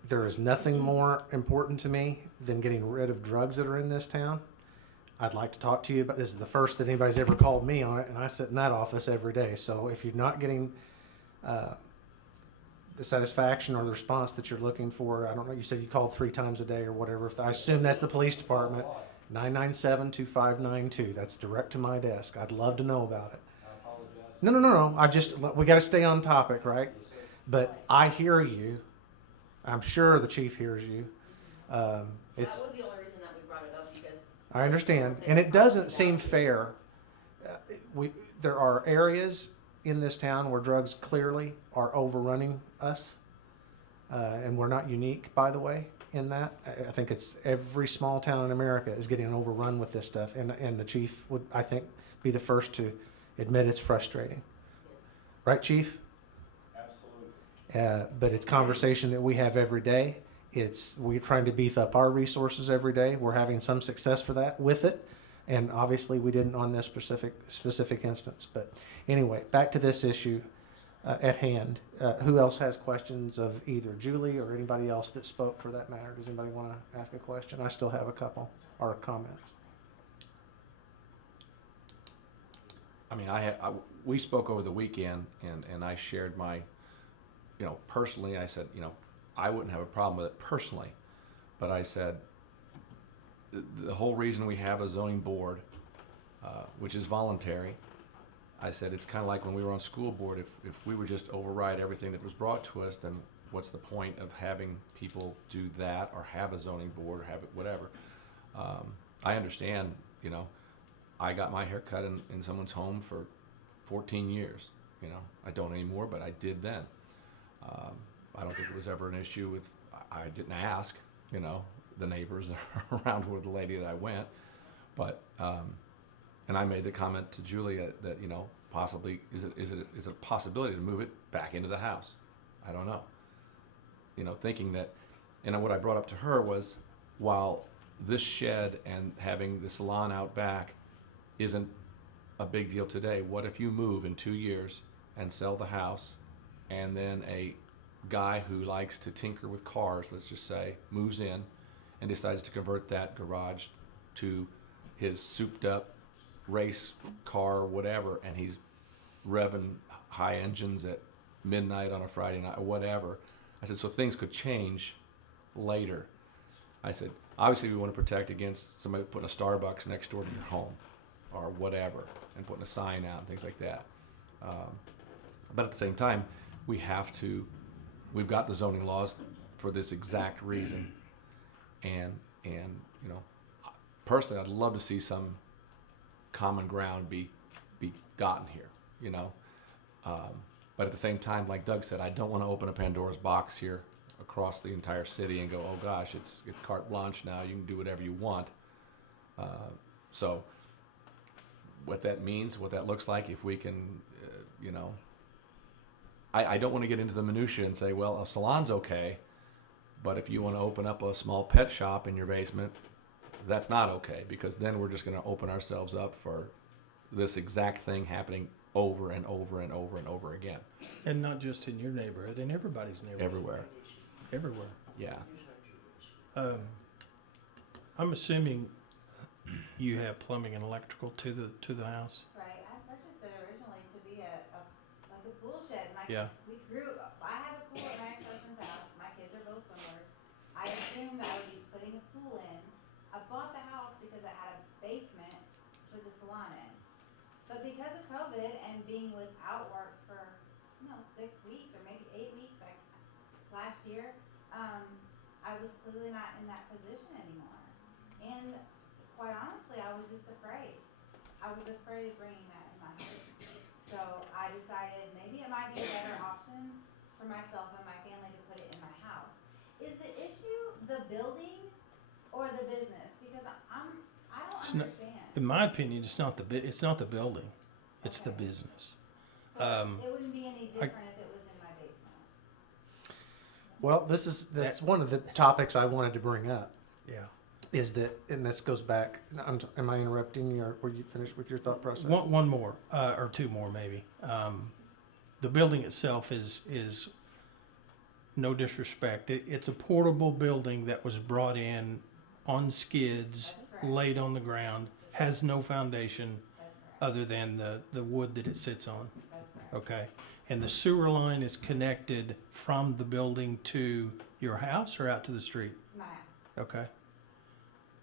There is nothing more important to me than getting rid of drugs that are in this town. I'd like to talk to you about, this is the first that anybody's ever called me on it, and I sit in that office every day. So if you're not getting the satisfaction or the response that you're looking for, I don't know, you said you called 3 times a day or whatever. I assume that's the police department, 997-2592. That's direct to my desk. I'd love to know about it. I apologize. No. We got to stay on topic, right? But I hear you. I'm sure the chief hears you. That It's, was the only reason that we brought it up, because. I understand, and it doesn't seem fair. There are areas in this town where drugs clearly are overrunning us, and we're not unique, by the way, in that. I think it's every small town in America is getting overrun with this stuff, and the chief would, I think, be the first to admit it's frustrating. Right, chief? Absolutely. But it's conversation that we have every day. We're trying to beef up our resources every day. We're having some success with it. And obviously we didn't on this specific instance. But anyway, back to this issue at hand. Who else has questions of either Julie or anybody else that spoke for that matter? Does anybody want to ask a question? I still have a couple or a comment. I mean, we spoke over the weekend, and I shared my, personally, I said, I wouldn't have a problem with it personally, but I said, the whole reason we have a zoning board, which is voluntary, I said, it's kind of like when we were on school board, if we would just override everything that was brought to us, then what's the point of having people do that, or have a zoning board, or have it, whatever. I understand, I got my hair cut in someone's home for 14 years. You know, I don't anymore, but I did then. I don't think it was ever an issue with, I didn't ask, you know, the neighbors around with the lady that I went. But, and I made the comment to Julia that, you know, possibly, is it a possibility to move it back into the house? I don't know. You know, thinking that, and what I brought up to her was, while this shed and having the salon out back isn't a big deal today, what if you move in 2 years and sell the house, and then a guy who likes to tinker with cars, let's just say, moves in and decides to convert that garage to his souped up race car, whatever, and he's revving high engines at midnight on a Friday night or whatever. I said, so things could change later. I said, obviously we want to protect against somebody putting a Starbucks next door to your home or whatever and putting a sign out and things like that. But at the same time, we've got the zoning laws for this exact reason. And you know, personally, I'd love to see some common ground be gotten here, you know. But at the same time, like Doug said, I don't want to open a Pandora's box here across the entire city and go, oh gosh, it's carte blanche now, you can do whatever you want. So what that means, what that looks like, if we can, you know, I don't want to get into the minutia and say, well, a salon's okay, but if you want to open up a small pet shop in your basement, that's not okay, because then we're just going to open ourselves up for this exact thing happening over and over and over and over again. And not just in your neighborhood, in everybody's neighborhood. Everywhere. Everywhere. Yeah. I'm assuming you have plumbing and electrical to the house. Right, I purchased it originally to be like a pool shed. Yeah. I have a pool at my ex-husband's house. My kids are both swimmers. I assumed I would be putting a pool in. I bought the house because it had a basement with a salon in. But because of COVID and being without work for, 6 weeks or maybe 8 weeks last year, I was clearly not in that position anymore. And quite honestly, I was just afraid. I was afraid of bringing that in my home. So I decided maybe it might be a better option for myself and my family to put it in my house. Is the issue the building or the business? Because I don't understand. In my opinion, it's not the building, it's the business. So it wouldn't be any different if it was in my basement. Well, that's one of the topics I wanted to bring up. Yeah. Is that, and this goes back, am I interrupting you, or were you finished with your thought process? One more, or two more maybe. The building itself is no disrespect. It's a portable building that was brought in on skids, laid on the ground, has no foundation other than the wood that it sits on. Okay. And the sewer line is connected from the building to your house or out to the street? My house, Okay.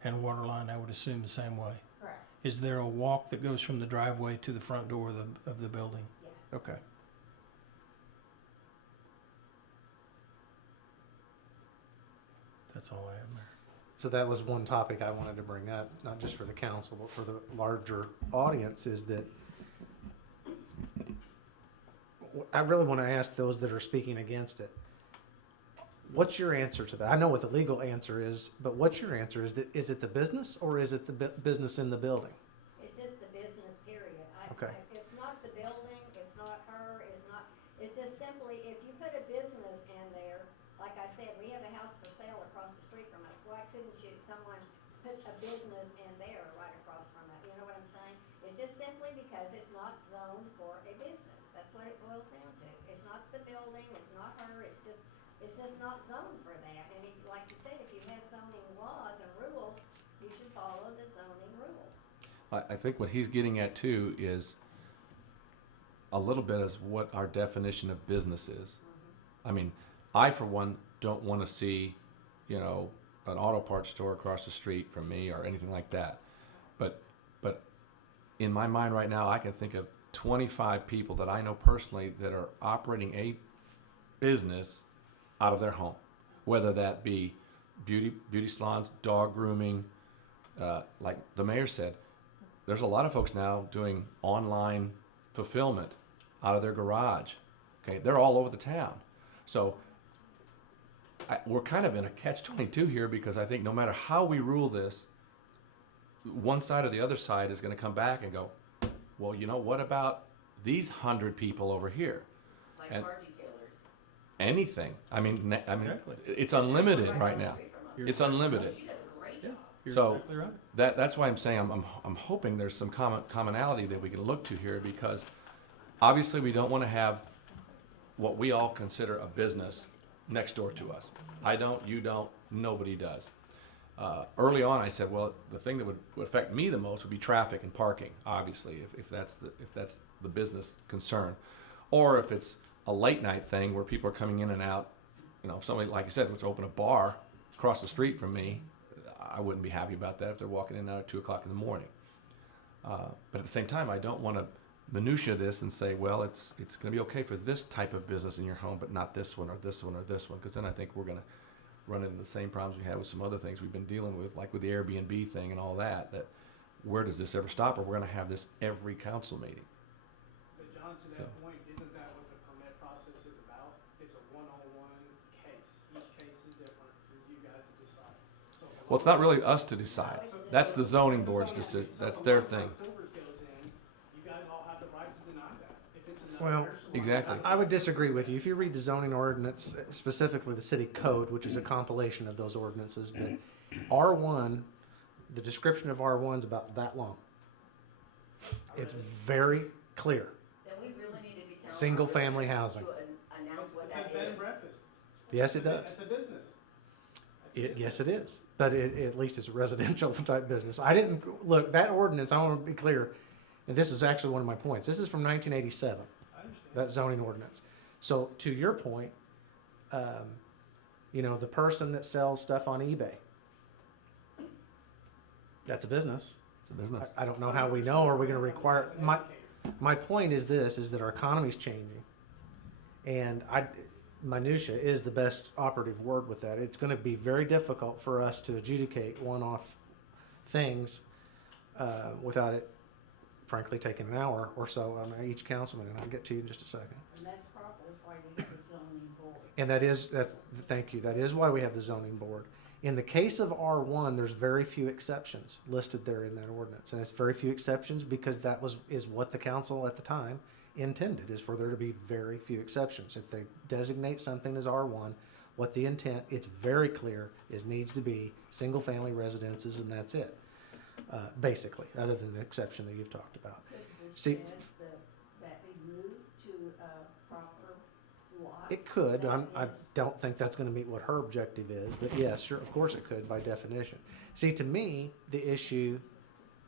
And water line, I would assume the same way. correct, Is there a walk that goes from the driveway to the front door of the building? yes. Okay. That's all I have there. So that was one topic I wanted to bring up, not just for the council, but for the larger audience, is that I really want to ask those that are speaking against it, what's your answer to that? I know what the legal answer is, but what's your answer? Is it the business, or is it the business in the building? It's just the business, period. Okay. It's not the building, it's not her, it's just simply, if you put a business in there, like I said, we have a house for sale across the street from us. Why couldn't someone put a business in there right across from it? You know what I'm saying? It's just simply because it's not zoned for a business. That's what it boils down to. It's not the building, it's not her, it's just not zoned for that. And like you said, if you have zoning laws and rules, you should follow the zoning rules. I think what he's getting at too is a little bit as what our definition of business is. I mean, I for one don't want to see, an auto parts store across the street from me or anything like that. But in my mind right now, I can think of 25 people that I know personally that are operating a business out of their home, whether that be beauty salons, dog grooming, like the mayor said, there's a lot of folks now doing online fulfillment out of their garage. Okay, they're all over the town. So we're kind of in a catch-22 here, because I think no matter how we rule this, one side or the other side is going to come back and go, well, you know, what about these 100 people over here? Like And- car detailers. Anything. I mean, Exactly. it's unlimited Right right down the now. street from us. It's unlimited. She does a great job. You're So- exactly right. That's why I'm saying I'm hoping there's some commonality that we can look to here, because obviously we don't want to have what we all consider a business next door to us. I don't, you don't, nobody does. Early on, I said, well, the thing that would affect me the most would be traffic and parking, obviously, if that's the business concern, or if it's a late night thing where people are coming in and out. You know, if somebody, like you said, was to open a bar across the street from me, I wouldn't be happy about that if they're walking in and out at 2 o'clock in the morning. But at the same time, I don't want to minutia this and say, well, it's going to be okay for this type of business in your home, but not this one or this one or this one, because then I think we're going to run into the same problems we had with some other things we've been dealing with, like with the Airbnb thing and all that. That where does this ever stop? Or we're going to have this every council meeting. But John, to So- that point, isn't that what the permit process is about? It's a one-on-one case. Each case is different for you guys to decide. So if a Well, it's not really us to decide. That's the zoning board's decision. That's their thing. Silvers goes in, you guys all have the right to deny that. If it's Well, another person. Exactly. I would disagree with you. If you read the zoning ordinance, specifically the city code, which is a compilation of those ordinances, but R1, the description of R1 is about that long. It's very clear. Then we really need to be telling. Single our family residents housing. to announce It what says that bed and is. breakfast. Yes, it That's does. a business. That's a business. Yes, it is. But at least it's a residential type business. I didn't, look, that ordinance, I want to be clear, and this is actually one of my points. This is from 1987. I understand. That zoning ordinance. So to your point, you know, the person that sells stuff on eBay, that's a business. It's a business. I don't know how we know. Are we going to require? My point is this: is that our economy's changing, and minutia is the best operative word with that. It's going to be very difficult for us to adjudicate one-off things without it, frankly, taking an hour or so on each councilman. And I'll get to you in just a second. And that's probably why you have the zoning board. And thank you, that is why we have the zoning board. In the case of R1, there's very few exceptions listed there in that ordinance. And it's very few exceptions because is what the council at the time intended, is for there to be very few exceptions. If they designate something as R1, what the intent, it's very clear, needs to be single-family residences, and that's it, basically, other than the exception that you've talked about. See, That be moved to a proper lot. it could. I don't think that's going to meet what her objective is, but yes, sure, of course it could by definition. See, to me, the issue,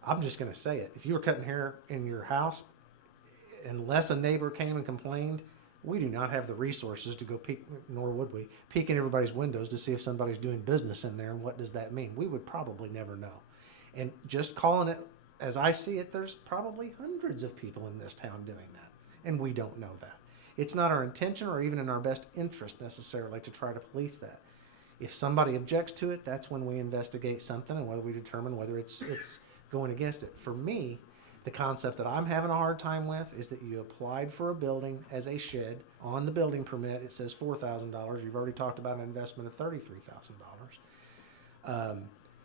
I'm just going to say it. If you were cutting hair in your house, unless a neighbor came and complained, we do not have the resources to go peek, nor would we, peek in everybody's windows to see if somebody's doing business in there and what does that mean. We would probably never know. And just calling it, as I see it, there's probably hundreds of people in this town doing that, and we don't know that. It's not our intention or even in our best interest necessarily to try to police that. If somebody objects to it, that's when we investigate something and whether we determine whether it's going against it. For me, the concept that I'm having a hard time with is that you applied for a building as a shed. On the building permit, it says $4,000. You've already talked about an investment of $33,000.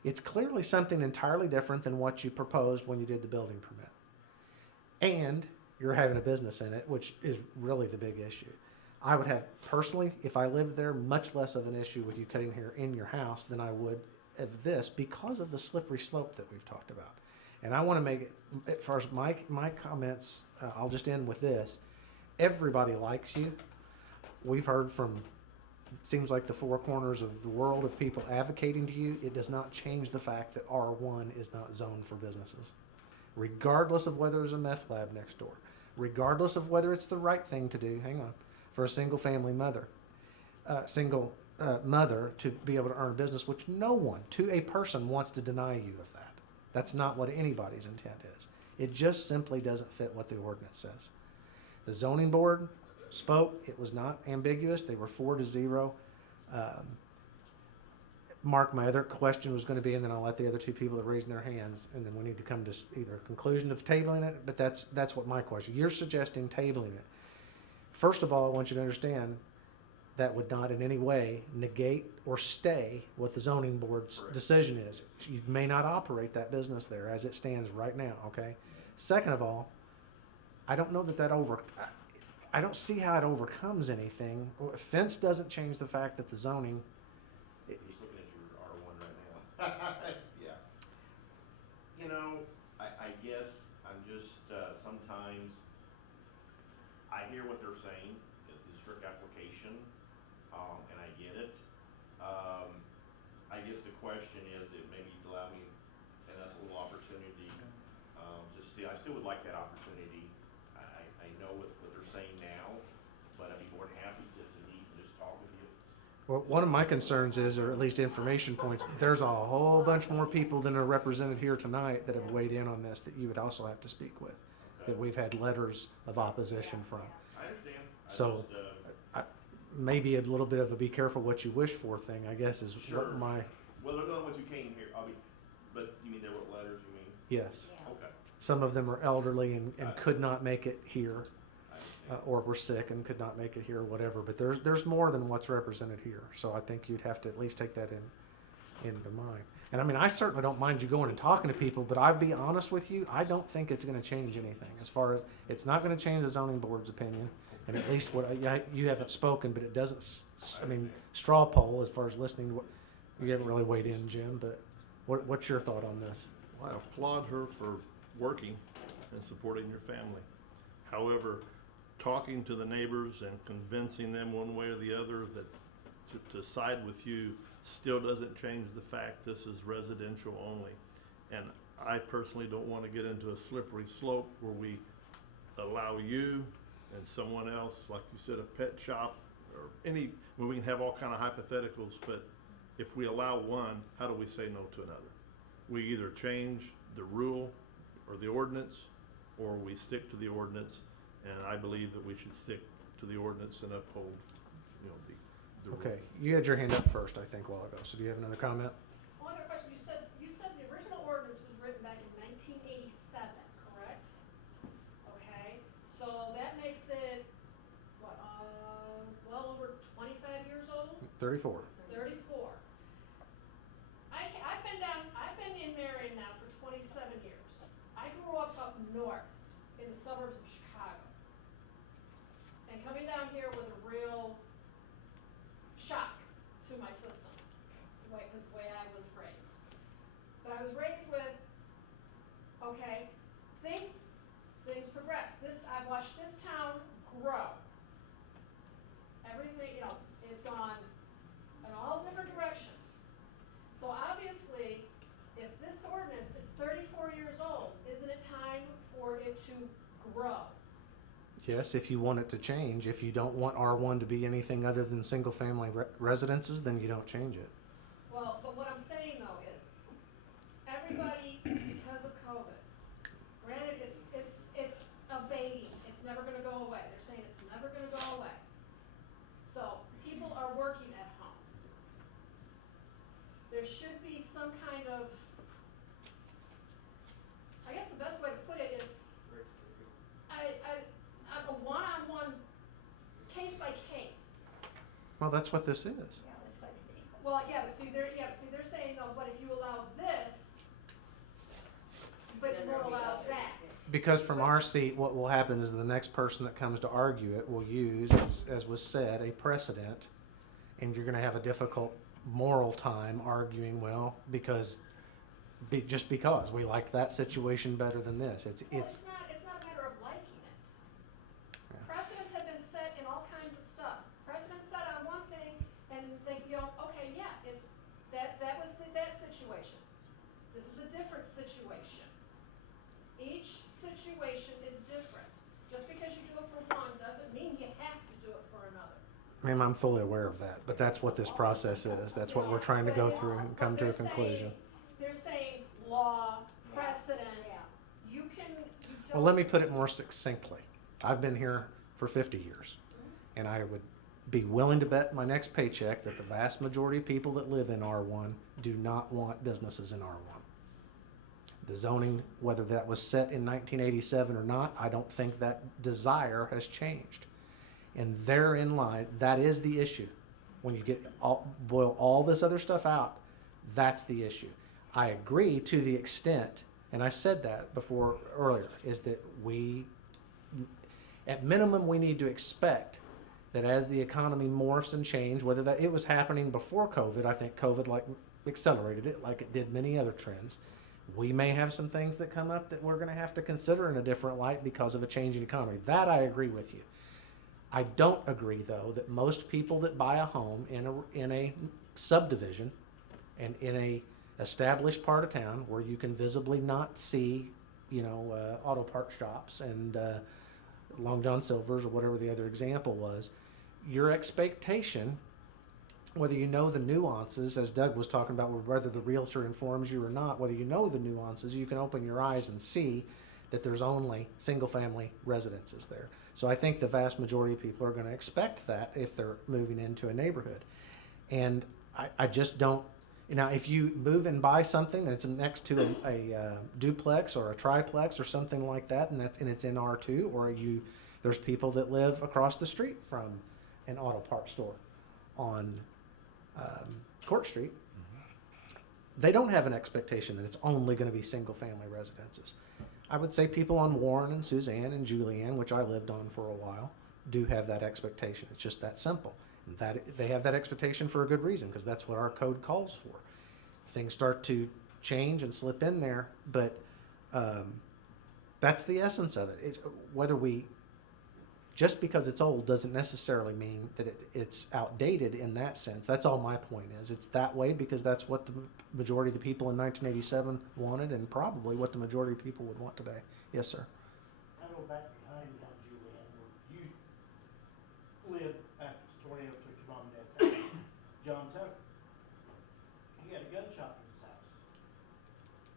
It's clearly something entirely different than what you proposed when you did the building permit. And you're having a business in it, which is really the big issue. I would have, personally, if I lived there, much less of an issue with you cutting hair in your house than I would of this because of the slippery slope that we've talked about. And I want to make it, as far as my comments, I'll just end with this. Everybody likes you. We've heard from, it seems like the four corners of the world of people advocating to you. It does not change the fact that R1 is not zoned for businesses, regardless of whether there's a meth lab next door, regardless of whether it's the right thing to do, for a single family mother, mother to be able to earn a business, which no one, to a person, wants to deny you of that. That's not what anybody's intent is. It just simply doesn't fit what the ordinance says. The zoning board spoke. It was not ambiguous. They were 4-0. Mark, my other question was gonna be, and then I'll let the other two people that are raising their hands, and then we need to come to either a conclusion of tabling it, but that's what my question, you're suggesting tabling it. First of all, I want you to understand, that would not in any way negate or stay what the zoning board's decision is. You may not operate that business there as it stands right now, okay? Second of all, I don't know that I don't see how it overcomes anything. A fence doesn't change the fact that the zoning, Just looking at your R1 right now. Yeah. You know, I guess I'm just, sometimes, I hear what they're saying, the strict application, and I get it. I guess the question is, it maybe allow me, and that's a little opportunity, I still would like that opportunity. I know what they're saying now, but I'd be more than happy to meet and just talk with you. well, one of my concerns is, or at least information points, there's a whole bunch more people than are represented here tonight that have weighed in on this that you would also have to speak with, that we've had letters of opposition from. I understand. So, maybe a little bit of a be careful what you wish for thing, I guess, is Sure. what my, Well, they're the ones who came here, but you mean they wrote letters, you mean? yes. Okay, Some of them are elderly and could not make it here, I understand. or were sick and could not make it here, or whatever, but there's more than what's represented here, so I think you'd have to at least take that into mind. And I mean, I certainly don't mind you going and talking to people, but I'd be honest with you, I don't think it's gonna change anything, as far as, it's not gonna change the zoning board's opinion, and at least you haven't spoken, but it doesn't, I mean, straw poll, as far as listening to what, you haven't really weighed in, Jim, but what's your thought on this? I applaud her for working and supporting your family. However, talking to the neighbors and convincing them one way or the other that to side with you still doesn't change the fact this is residential only. And I personally don't want to get into a slippery slope where we allow you and someone else, like you said, a pet shop or we can have all kind of hypotheticals, but if we allow one, how do we say no to another? We either change the rule or the ordinance, or we stick to the ordinance, and I believe that we should stick to the ordinance and uphold, the rule. Okay, you had your hand up first, I think, a while ago, so do you have another comment? One other question, you said the original ordinance was written back in 1987, correct? Okay, so that makes it, what, well over 25 years old? 34. 34. I've been in Marion now for 27 years. I grew up north in the suburbs of Chicago. And coming down here was a real shock to my system, because the way I was raised. But I was raised with, okay, things progress. I've watched this town grow. Everything, it's gone in all different directions. So obviously, if this ordinance is 34 years old, isn't it time for it to grow? Yes, if you want it to change. If you don't want R1 to be anything other than single-family residences, then you don't change it. Well, but what I'm saying though is, everybody, because of COVID, granted it's abating, it's never gonna go away. They're saying it's never gonna go away. So people are working at home. There should be some kind of, I guess the best way to put it is, a one-on-one, case by case. Well, that's what this is. Well, yeah, but see, they're saying, no, but if you allow this, but you won't allow that. Because from our seat, what will happen is the next person that comes to argue it will use, as was said, a precedent, and you're gonna have a difficult moral time arguing, well, just because we liked that situation better than this. Well, it's not a matter of liking it. Yeah. Precedents have been set in all kinds of stuff. Precedents set on one thing, and they go, okay, yeah, that was that situation. This is a different situation. Each situation is different. Just because you do it for one doesn't mean you have to do it for another. Ma'am, I'm fully aware of that, but that's what this process is. That's what we're trying to go through and come to a conclusion. They're saying law, precedent, you Well, let me put it more succinctly. I've been here for 50 years, and I would be willing to bet my next paycheck that the vast majority of people that live in R1 do not want businesses in R1. The zoning, whether that was set in 1987 or not, I don't think that desire has changed. And therein lies, that is the issue. When you boil all this other stuff out, that's the issue. I agree to the extent, and I said that before earlier, is that at minimum, we need to expect that as the economy morphs and changes, whether that it was happening before COVID, I think COVID accelerated it like it did many other trends. We may have some things that come up that we're going to have to consider in a different light because of a changing economy. That I agree with you. I don't agree, though, that most people that buy a home in a subdivision and in a established part of town where you can visibly not see, auto part shops and Long John Silver's or whatever the other example was, your expectation, whether you know the nuances, as Doug was talking about, whether the realtor informs you or not, whether you know the nuances, you can open your eyes and see that there's only single-family residences there. So I think the vast majority of people are going to expect that if they're moving into a neighborhood. And I just don't, if you move and buy something that's next to a duplex or a triplex or something like that, and it's in R2, or there's people that live across the street from an auto parts store on Court Street. They don't have an expectation that it's only going to be single-family residences. I would say people on Warren and Suzanne and Julianne, which I lived on for a while, do have that expectation. It's just that simple. That they have that expectation for a good reason, because that's what our code calls for. Things start to change and slip in there, but that's the essence of it. Just because it's old doesn't necessarily mean that it's outdated in that sense. That's all my point is. It's that way because that's what the majority of the people in 1987 wanted, and probably what the majority of people would want today. Yes, sir. I go back behind on Julianne, where you lived after the tornado took your mom and dad's house. John Tucker. He had a gun shop in his house.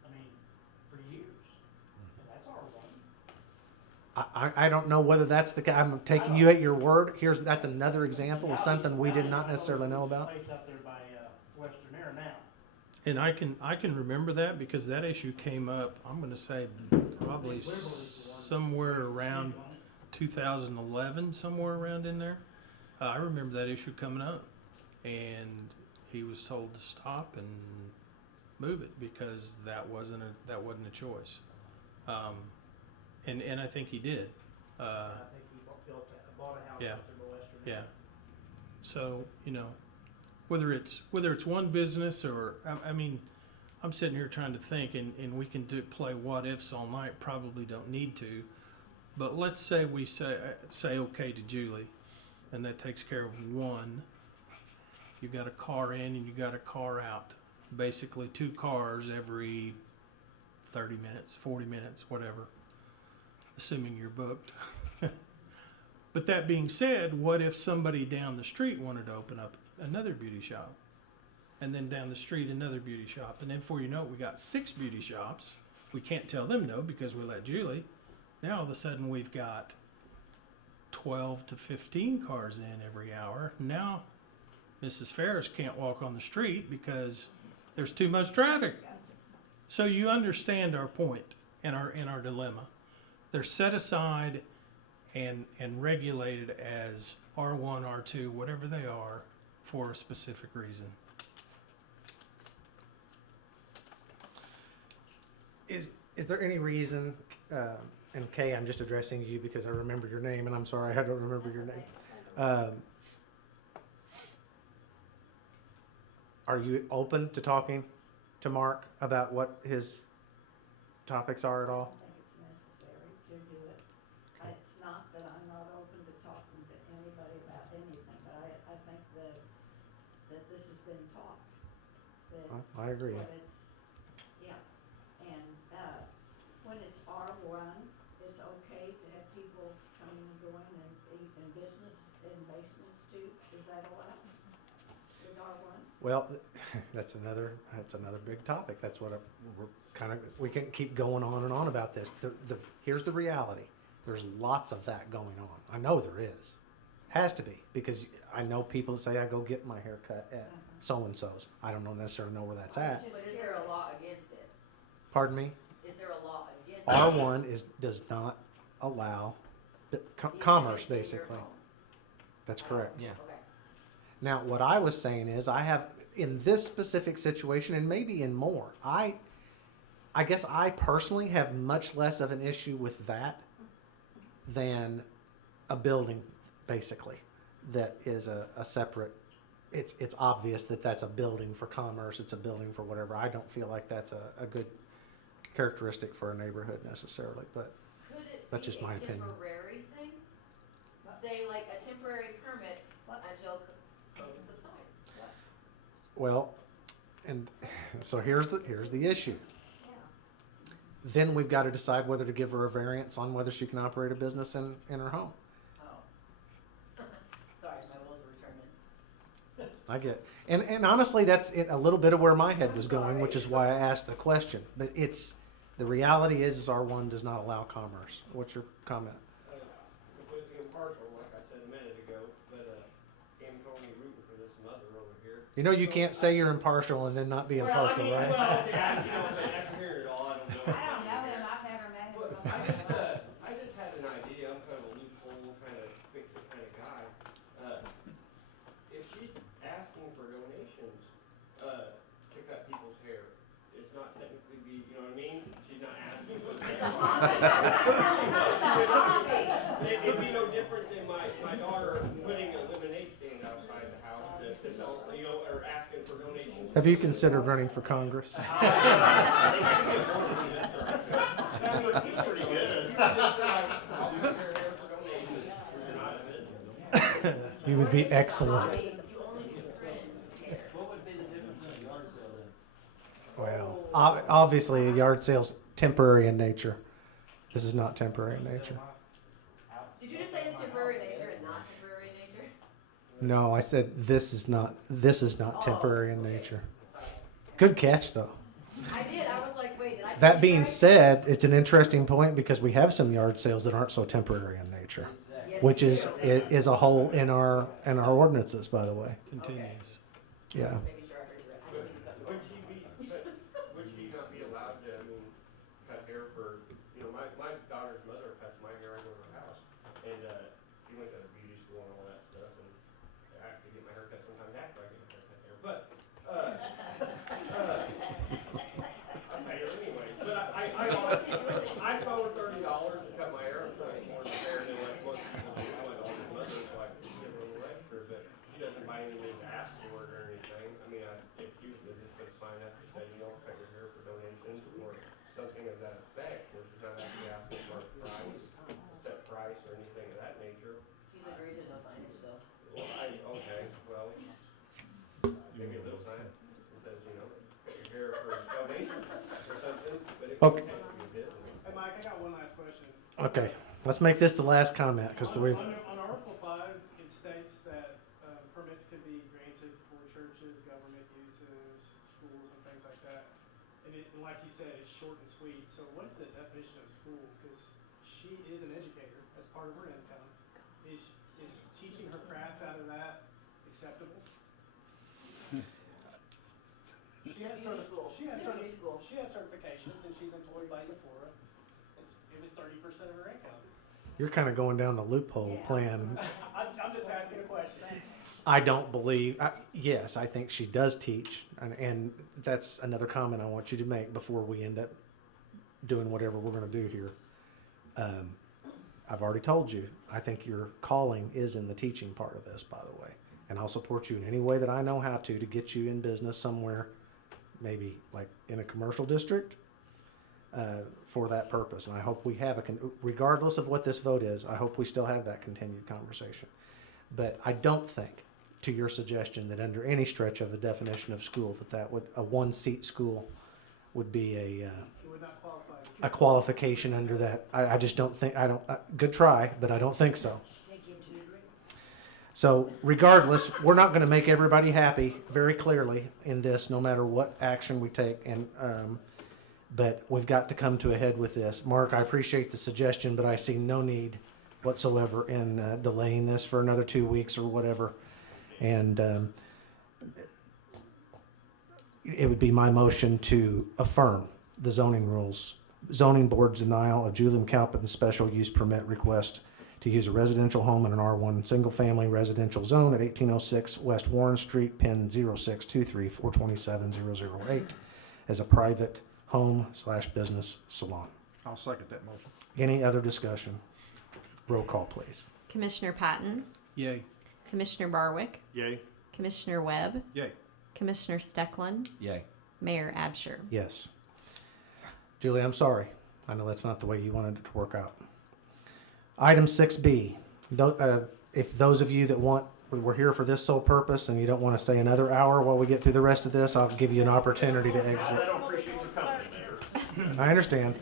I mean, for years. And that's our one. I don't know whether that's the guy. I'm taking you at your word. That's another example of something we did not necessarily know about. Space up there by Western Air now. And I can remember that because that issue came up, I'm going to say probably somewhere around 2011, somewhere around in there. I remember that issue coming up, and he was told to stop and move it because that wasn't a choice. And I think he did. I think he bought a house Yeah. up there by Western Yeah. Air. So, whether it's one business or, I mean, I'm sitting here trying to think, and we can play what ifs all night, probably don't need to. But let's say we say okay to Julie, and that takes care of one. You got a car in and you got a car out. Basically 2 cars every 30 minutes, 40 minutes, whatever, assuming you're booked. But that being said, what if somebody down the street wanted to open up another beauty shop? And then down the street, another beauty shop. And then before you know it, we got 6 beauty shops. We can't tell them no because we let Julie. Now all of a sudden we've got 12 to 15 cars in every hour. Now Mrs. Ferris can't walk on the street because there's too much traffic. So you understand our point and our dilemma. They're set aside and regulated as R1, R2, whatever they are, for a specific reason. Is there any reason, and Kay, I'm just addressing you because I remember your name, and I'm sorry I don't remember your name. Are you open to talking to Mark about what his topics are at all? I think it's necessary to do it. It's not that I'm not open to talking to anybody about anything, but I think that this has been taught. I agree. Yeah, and when it's R1, it's okay to have people coming and going and in business in basements too. Is that allowed with R1? Well, that's another big topic. That's what we can keep going on and on about this. Here's the reality. There's lots of that going on. I know there is. Has to be, because I know people that say I go get my hair cut at so-and-so's. I don't necessarily know where that's at. But is there a law against it? Pardon me? Is there a law against it? R1 does not allow commerce, Even in your basically. home? That's correct. Yeah. Okay. Now, what I was saying is, I have, in this specific situation, and maybe in more, I guess I personally have much less of an issue with that than a building, basically, that is a separate, it's obvious that that's a building for commerce, it's a building for whatever. I don't feel like that's a good characteristic for a neighborhood necessarily, but Could it That's be just my a opinion. temporary thing? Say like a temporary permit until COVID subsides? well, and so here's the issue. Then we've got to decide whether to give her a variance on whether she can operate a business in her home. Oh. Sorry, my wheels were turning. I get, and honestly, that's a little bit of where my head was going, which is why I asked the question. But the reality is R1 does not allow commerce. What's your comment? Completely impartial, like I said a minute ago, but I'm totally rooting for this mother over here. You know, you can't say you're impartial and then not be impartial, right? Well, okay, after hearing it all, I don't know. I don't know him, I've never met him. But I just had an idea. I'm kind of a loophole, kind of fix-it kind of guy. If she's asking for donations to cut people's hair, it's not technically you know what I mean? She's not asking for. It's a hobby. It'd be no different than my daughter putting a lemonade stand outside the house to sell, you know, or asking for donations. Have you considered running for Congress? That would be pretty good. You would be excellent. You only do friends' hair. What would be the difference in a yard sale then? Well, obviously, a yard sale's temporary in nature. This is not temporary in nature. Did you just say it's temporary in nature and not temporary in nature? No, I said this is not temporary in nature. Good catch, though. I did, I was like, wait, did I? That being said, it's an interesting point because we have some yard sales that aren't so temporary in nature, Yes, which we is do. a hole in our ordinances, by the way. Continues. Yeah. Making sure I heard you right. I didn't mean to cut you off. Would she not be allowed to, cut hair for, you know, my daughter's mother cuts my hair, I go to her house, and, she went to beauty school and all that stuff, and I have to get my hair cut sometimes after I get my hair cut there, but, I pay her anyway, but I throw her $30 to cut my hair, I'm trying to get more than fair than what most people do, my daughter's mother, so I can give her a little extra, but she doesn't buy anything to ask for it or anything. I mean, if you could just put a sign up to say, you know, cut your hair for donations or something of that effect, where she's not actually asking for a price, set price or anything of that nature. She's agreed to no signage though. Well, okay, well, maybe a little sign that says, you know, cut your hair for donations or something, but it Okay. could be a business. Hey, Mike, I got one last question. Okay, let's make this the last comment because we've. On Article 5, it states that permits can be granted for churches, government uses, schools, and things like that. And like you said, it's short and sweet. So what is the definition of school? Because she is an educator as part of her income. Is teaching her craft out of that acceptable? She has certifications and she's employed by Sephora. It was 30% of her income. You're kind of going down the loophole plan. I'm just asking a question. I don't believe, yes, I think she does teach, and that's another comment I want you to make before we end up doing whatever we're going to do here. I've already told you, I think your calling is in the teaching part of this, by the way. And I'll support you in any way that I know how to get you in business somewhere, maybe like in a commercial district, for that purpose. And I hope we have regardless of what this vote is, I hope we still have that continued conversation. But I don't think, to your suggestion, that under any stretch of the definition of school, that would, a one-seat school would be It would not qualify. a qualification under that. I just don't think, good try, but I don't think so. So regardless, we're not going to make everybody happy very clearly in this, no matter what action we take. And but we've got to come to a head with this. Mark, I appreciate the suggestion, but I see no need whatsoever in delaying this for another 2 weeks or whatever. And it would be my motion to affirm the zoning rules. Zoning board's denial of Julie McAlpin's special use permit request to use a residential home in an R1 single-family residential zone at 1806 West Warren Street, PIN 0623427008, as a private home/business salon. I'll second that motion. Any other discussion? Roll call, please. Commissioner Patton, Yay. Commissioner Barwick, Yay. Commissioner Webb, Yay. Commissioner Steckland, Yay. Mayor Absher. Yes. Julie, I'm sorry. I know that's not the way you wanted it to work out. Item 6B. If those of you that we're here for this sole purpose and you don't want to stay another hour while we get through the rest of this, I'll give you an opportunity to exit. I don't appreciate your company, Mayor. I understand.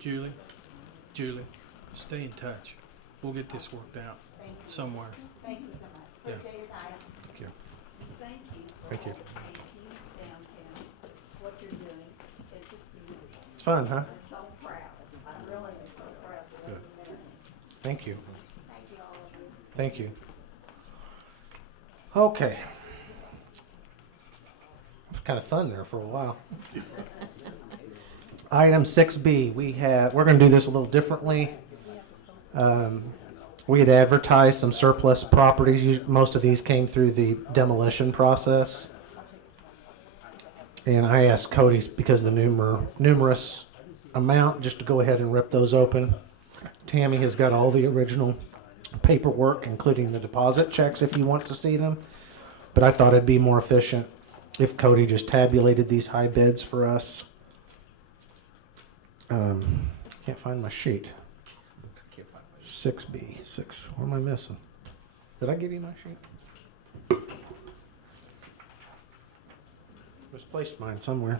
Julie, stay in touch. We'll get this worked out somewhere. Thank you so much. Yeah. Appreciate your time. Thank you. Thank you. Thank you. What you're doing is just beautiful. It's fun, huh? I'm so proud. I really am so proud of Good. the Marion. Thank you. Thank you all of you. Thank you. Okay. It was kind of fun there for a while. Item 6B, we're going to do this a little differently. We had advertised some surplus properties. Most of these came through the demolition process. And I asked Cody, because of the numerous amount, just to go ahead and rip those open. Tammy has got all the original paperwork, including the deposit checks if you want to see them. But I thought it'd be more efficient if Cody just tabulated these high bids for us. Can't find my sheet. 6B, 6. What am I missing? Did I give you my sheet? Misplaced mine somewhere.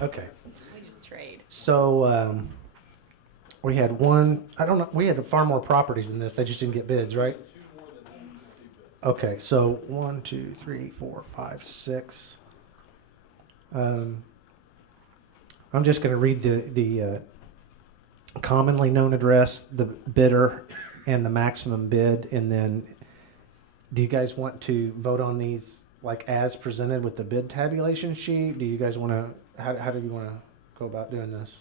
Okay. We just trade. So we had one. I don't know. We had far more properties than this. They just didn't get bids, right? Okay. So 1, 2, 3, 4, 5, 6. I'm just going to read the commonly known address, the bidder, and the maximum bid, and then do you guys want to vote on these like as presented with the bid tabulation sheet? Do you guys want to? How do you want to go about doing this?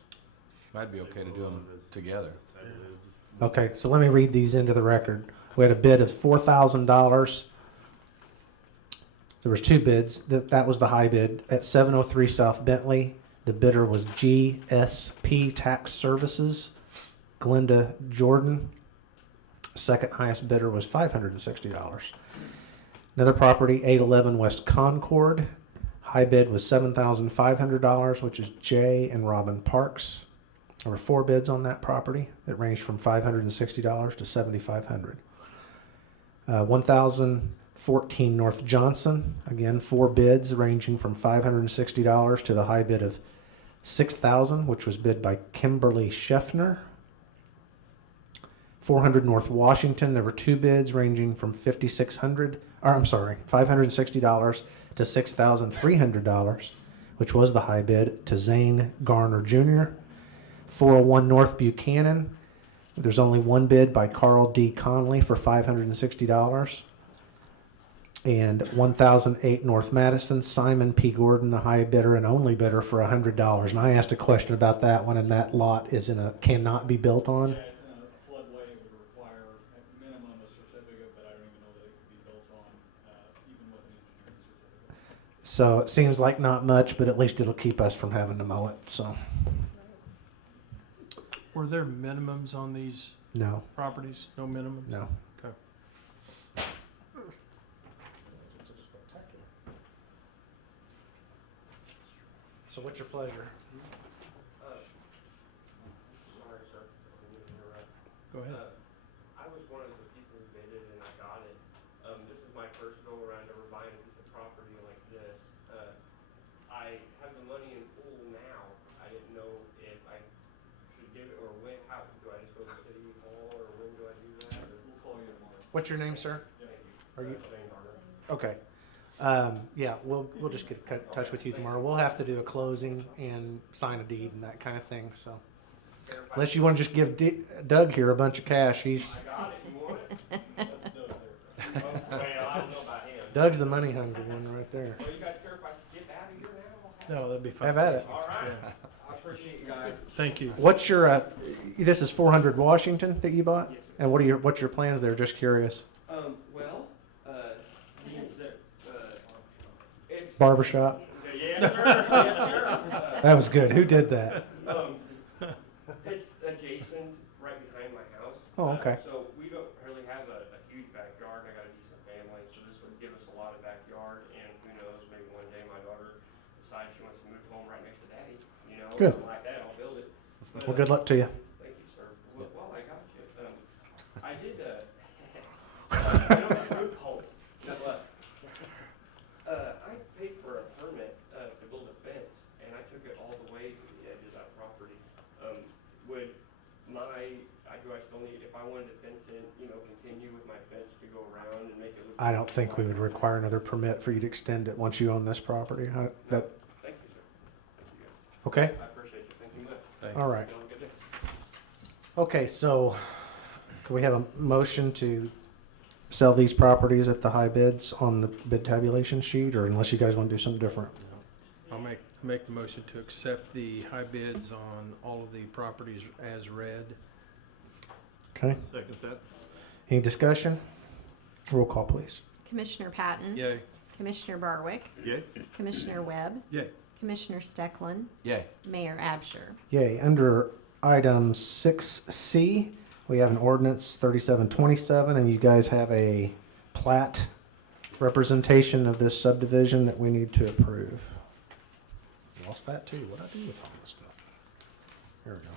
I'd be okay to do them together. Okay, so let me read these into the record. We had a bid of $4,000. There was two bids. That was the high bid at 703 South Bentley. The bidder was GSP Tax Services, Glenda Jordan. Second highest bidder was $560. Another property, 811 West Concord. High bid was $7,500, which is Jay and Robin Parks. There were 4 bids on that property that ranged from $560 to $7,500. 1014 North Johnson. Again, 4 bids ranging from $560 to the high bid of $6,000, which was bid by Kimberly Scheffner. 400 North Washington. There were 2 bids ranging from $560 to $6,300, which was the high bid, to Zane Garner Jr. 401 North Buchanan. There's only 1 bid by Carl D. Conley for $560. And 1008 North Madison, Simon P. Gordon, the high bidder and only bidder, for $100. And I asked a question about that one, and that lot is cannot be built on. Yeah, it's in a floodway. It would require at minimum a certificate, but I don't even know that it could be built on, even with an engineering certificate. So it seems like not much, but at least it'll keep us from having to mow it. So Were there minimums on these no, properties? No minimums? no. Okay. So what's your pleasure? Sorry, sir. I didn't interrupt. Go ahead. I was one of the people who bid it and I got it. This is my first go around ever buying a piece of property like this. I have the money in full now. I didn't know if I should give it or when. How do I just go to City Hall or when do I do that? Or? We'll call you tomorrow. What's your name, sir? Thank you. Are you Shane Garner. okay? Yeah, we'll just get in touch with you tomorrow. We'll have to do a closing and sign a deed and that kind of thing, so. Unless you want to just give Doug here a bunch of cash, he's, I got it, you want it? Well, I don't know about him. Doug's the money hungry one right there. Well, you guys care if I skip out of here now? No, that'd be fine. Have at it. All right. Yeah. I appreciate you guys. Thank you. What's your, this is 400 Washington that you bought? And what's your plans there? Just curious. Well, it's, Barbershop? yes, sir, yes, sir. That was good. Who did that? It's adjacent, right behind my house. Oh, okay. So we don't really have a huge backyard. I got a decent family, so this would give us a lot of backyard. And who knows, maybe one day my daughter decides she wants to move home right next to daddy. You know, Good. something like that. I'll build it. But, Well, good luck to you. Thank you, sir. Well, I got you. I did. You know, that's a loophole. No, I paid for a permit to build a fence, and I took it all the way to the edge of that property. Do I still need, if I wanted to fence in, continue with my fence to go around and make it look? I don't think we would require another permit for you to extend it once you own this property. Thank you, sir. Thank you, guys. Okay? I appreciate you. Thank you much. Thanks. All right. Y'all have a good day. Okay, so can we have a motion to sell these properties at the high bids on the bid tabulation sheet, or unless you guys want to do something different? I'll make the motion to accept the high bids on all of the properties as read. Okay, Second that. any discussion? Roll call, please. Commissioner Patton. Yay. Commissioner Barwick. Yay? Commissioner Webb. Yay. Commissioner Steckland. Yay. Mayor Absher. Yay. Under item 6C, we have an ordinance 3727, and you guys have a plat representation of this subdivision that we need to approve. Lost that too. What'd I do with all this stuff? Here we go.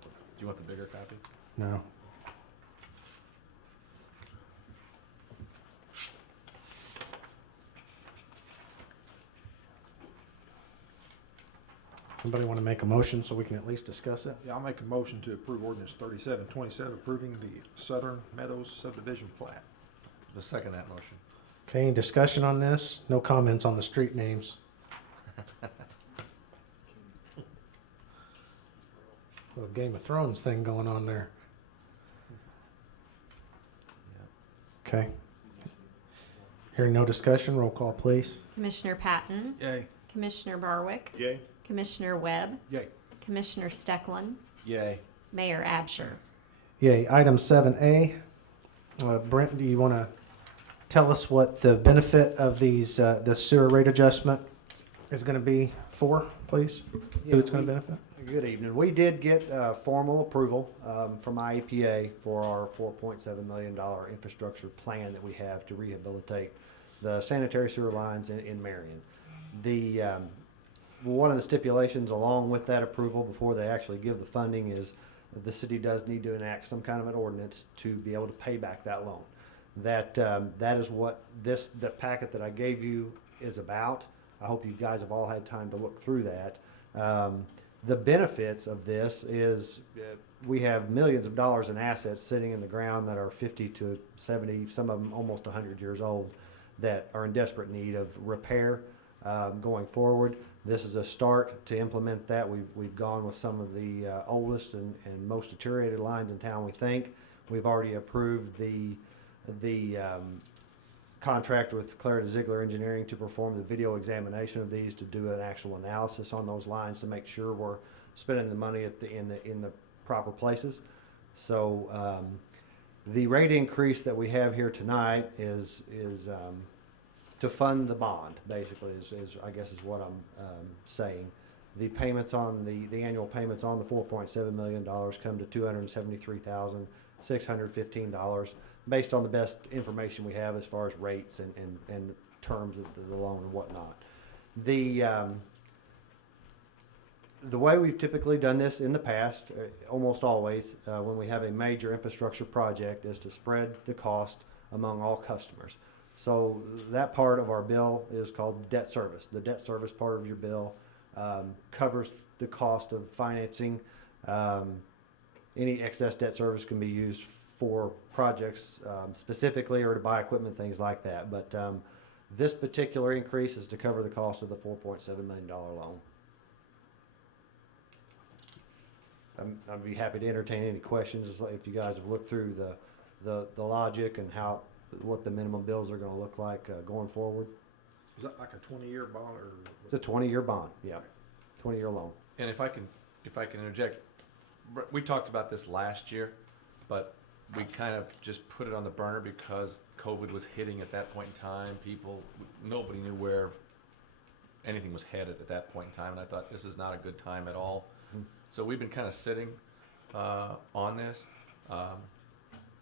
Do you want the bigger copy? No. Somebody want to make a motion so we can at least discuss it? Yeah, I'll make a motion to approve ordinance 3727, approving the Southern Meadows subdivision plat. The second that motion. Okay, any discussion on this? No comments on the street names. Little Game of Thrones thing going on there. Okay. Hearing no discussion, roll call, please. Commissioner Patton. Yay. Commissioner Barwick. Yay? Commissioner Webb. Yay. Commissioner Steckland. Yay. Mayor Absher. Yay. Item 7A. Brent, do you want to tell us what the benefit of these, the sewer rate adjustment is going to be for, please? Who it's going to benefit? Good evening. We did get formal approval from IEPA for our $4.7 million infrastructure plan that we have to rehabilitate the sanitary sewer lines in Marion. One of the stipulations along with that approval before they actually give the funding is the city does need to enact some kind of an ordinance to be able to pay back that loan. That is what the packet that I gave you is about. I hope you guys have all had time to look through that. The benefits of this is we have millions of dollars in assets sitting in the ground that are 50 to 70, some of them almost 100 years old, that are in desperate need of repair going forward. This is a start to implement that. We've gone with some of the oldest and most deteriorated lines in town, we think. We've already approved the contract with Clarida Ziegler Engineering to perform the video examination of these, to do an actual analysis on those lines to make sure we're spending the money in the proper places. So the rate increase that we have here tonight is to fund the bond, basically, is I guess is what I'm saying. The payments on the annual payments on the $4.7 million come to $273,615, based on the best information we have as far as rates and terms of the loan and whatnot. The way we've typically done this in the past, almost always, when we have a major infrastructure project, is to spread the cost among all customers. So that part of our bill is called debt service. The debt service part of your bill covers the cost of financing. Any excess debt service can be used for projects specifically, or to buy equipment, things like that. But This particular increase is to cover the cost of the $4.7 million loan. I'd be happy to entertain any questions, just like if you guys have looked through the logic and what the minimum bills are gonna look like, going forward. Is that like a 20-year bond or? It's a 20-year bond, yeah, 20-year loan. And if I can interject, we talked about this last year, but we kind of just put it on the burner because COVID was hitting at that point in time. Nobody knew where anything was headed at that point in time, and I thought this is not a good time at all. Mhm. So we've been kind of sitting on this.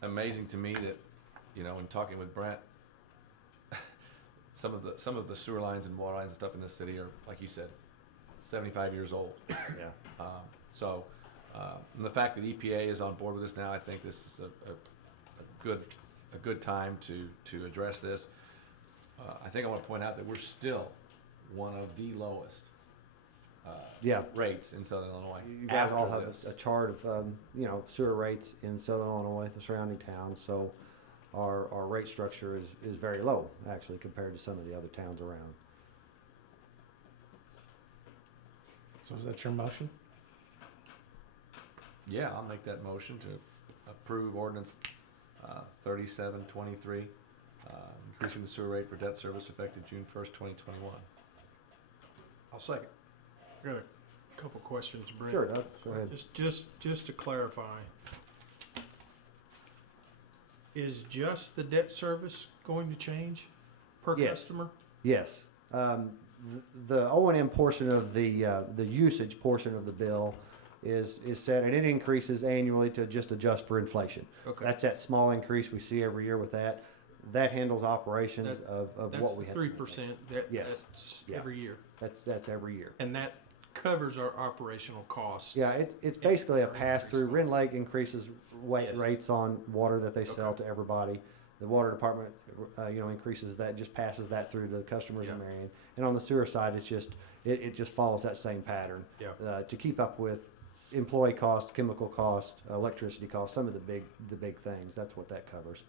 Amazing to me that, in talking with Brent, some of the sewer lines and water lines and stuff in this city are, like you said, 75 years old. Yeah. And the fact that EPA is on board with this now, I think this is a good time to address this. I think I want to point out that we're still one of the lowest Yeah. rates in Southern Illinois. You guys all after have this. a chart of, sewer rates in Southern Illinois, the surrounding towns, so our rate structure is very low, actually, compared to some of the other towns around. So is that your motion? Yeah, I'll make that motion to approve ordinance 3723, increasing the sewer rate for debt service effective June 1st, 2021. I'll second. I got a couple questions, Brent. Sure, Doug, go ahead. Just to clarify, is just the debt service going to change per Yes. customer? Yes. The O&M portion of the usage portion of the bill is set, and it increases annually to just adjust for inflation. Okay. That's that small increase we see every year with that. That handles operations of what we have. That's 3%, Yes. that's Yeah. every year. That's every year. And that covers our operational costs. Yeah, it's basically a Or pass-through. increase. Rend Lake increases Yes. rates on water that they sell Okay. to everybody. The water department, increases that, just passes that through to the customers in Yeah. Marion. And on the sewer side, it's just, it just follows that same pattern. Yeah. To keep up with employee cost, chemical cost, electricity cost, some of the big things. That's what that covers.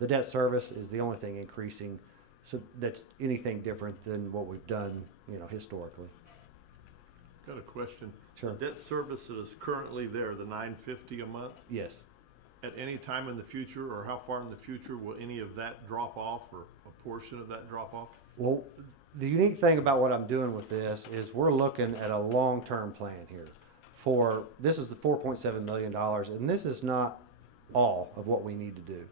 The debt service is the only thing increasing, so that's anything different than what we've done, historically. Got a question. Sure. The debt service that is currently there, the $950 a month, Yes. at any time in the future, or how far in the future will any of that drop off, or a portion of that drop off? Well, the unique thing about what I'm doing with this is we're looking at a long-term plan here. This is the $4.7 million, and this is not all of what we need to do.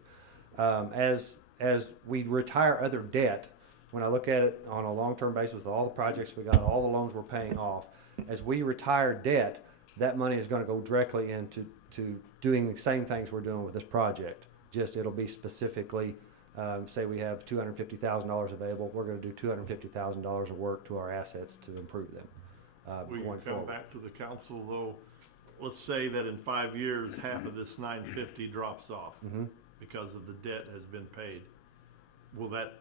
As we retire other debt, when I look at it on a long-term basis with all the projects we got, all the loans we're paying off, as we retire debt, that money is gonna go directly into doing the same things we're doing with this project. Just it'll be specifically, say we have $250,000 available, we're gonna do $250,000 of work to our assets to improve them, We can going come forward. back to the council though, let's say that in 5 years, half of this $950 drops off Mhm. because of the debt has been paid. Will that,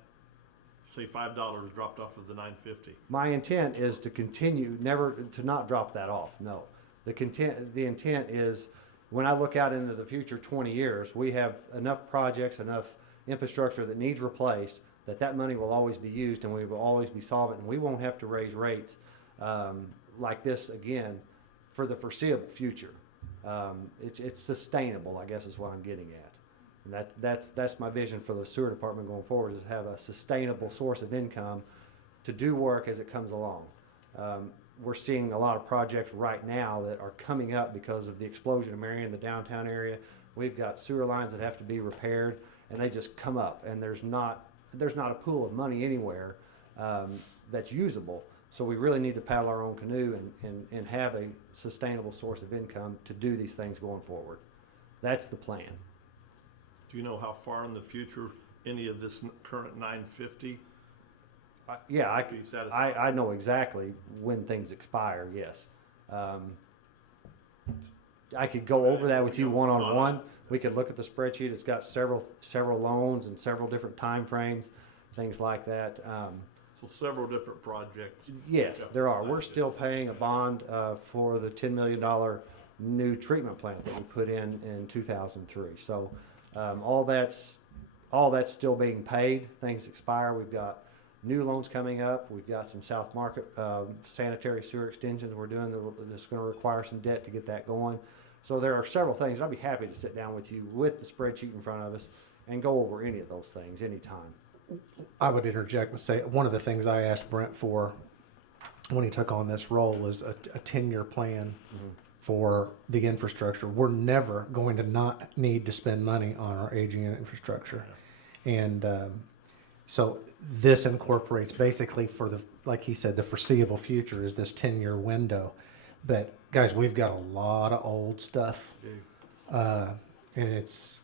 say $5 dropped off of the $950? My intent is to continue, never, to not drop that off, no. The intent is, when I look out into the future 20 years, we have enough projects, enough infrastructure that needs replaced, that money will always be used and we will always be solvent, and we won't have to raise rates like this again for the foreseeable future. It's sustainable, I guess is what I'm getting at. And that's my vision for the sewer department going forward, is to have a sustainable source of income to do work as it comes along. We're seeing a lot of projects right now that are coming up because of the explosion of Marion, the downtown area. We've got sewer lines that have to be repaired, and they just come up, and there's not a pool of money anywhere that's usable. So we really need to paddle our own canoe and have a sustainable source of income to do these things going forward. That's the plan. Do you know how far in the future any of this current $950? Yeah, Be satisfied. I know exactly when things expire, yes. I could go over that with you one-on-one. We could look at the spreadsheet. It's got several loans and several different time frames, things like that. So several different projects. Yes, there are. We're still paying a bond for the $10 million new treatment plant that we put in 2003. So all that's still being paid. Things expire. We've got new loans coming up. We've got some South Market sanitary sewer extensions we're doing that's going to require some debt to get that going. So there are several things. I'd be happy to sit down with you with the spreadsheet in front of us and go over any of those things anytime. I would interject and say, one of the things I asked Brent for when he took on this role was a 10-year plan for the infrastructure. We're never going to not need to spend money on our aging infrastructure. And so this incorporates basically for the, like he said, the foreseeable future is this 10-year window. But guys, we've got a lot of old stuff. And it's,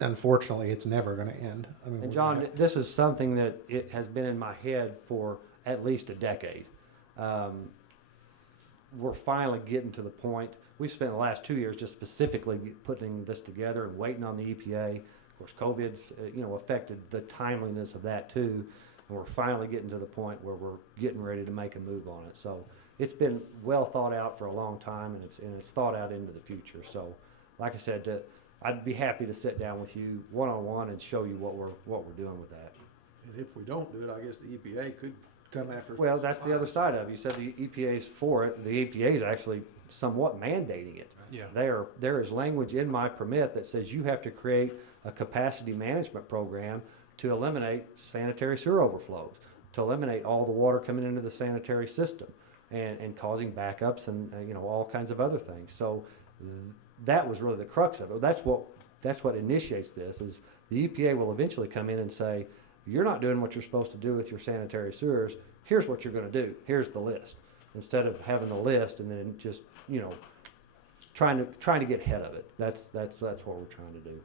unfortunately, it's never going to end. I mean, And John, this is something that it has been in my head for at least a decade. We're finally getting to the point. We've spent the last 2 years just specifically putting this together and waiting on the EPA. Of course, COVID's affected the timeliness of that too, and we're finally getting to the point where we're getting ready to make a move on it. So it's been well thought out for a long time, and it's thought out into the future. So, like I said, I'd be happy to sit down with you one-on-one and show you what we're doing with that. And if we don't do it, I guess the EPA could come after. Well, that's the other side of it. You said the EPA's for it. The EPA is actually somewhat mandating it. Yeah. There is language in my permit that says you have to create a capacity management program to eliminate sanitary sewer overflows, to eliminate all the water coming into the sanitary system and causing backups and all kinds of other things. So that was really the crux of it. That's what initiates this. Is the EPA will eventually come in and say, you're not doing what you're supposed to do with your sanitary sewers. Here's what you're going to do. Here's the list. Instead of having the list and then just trying to get ahead of it. That's what we're trying to do.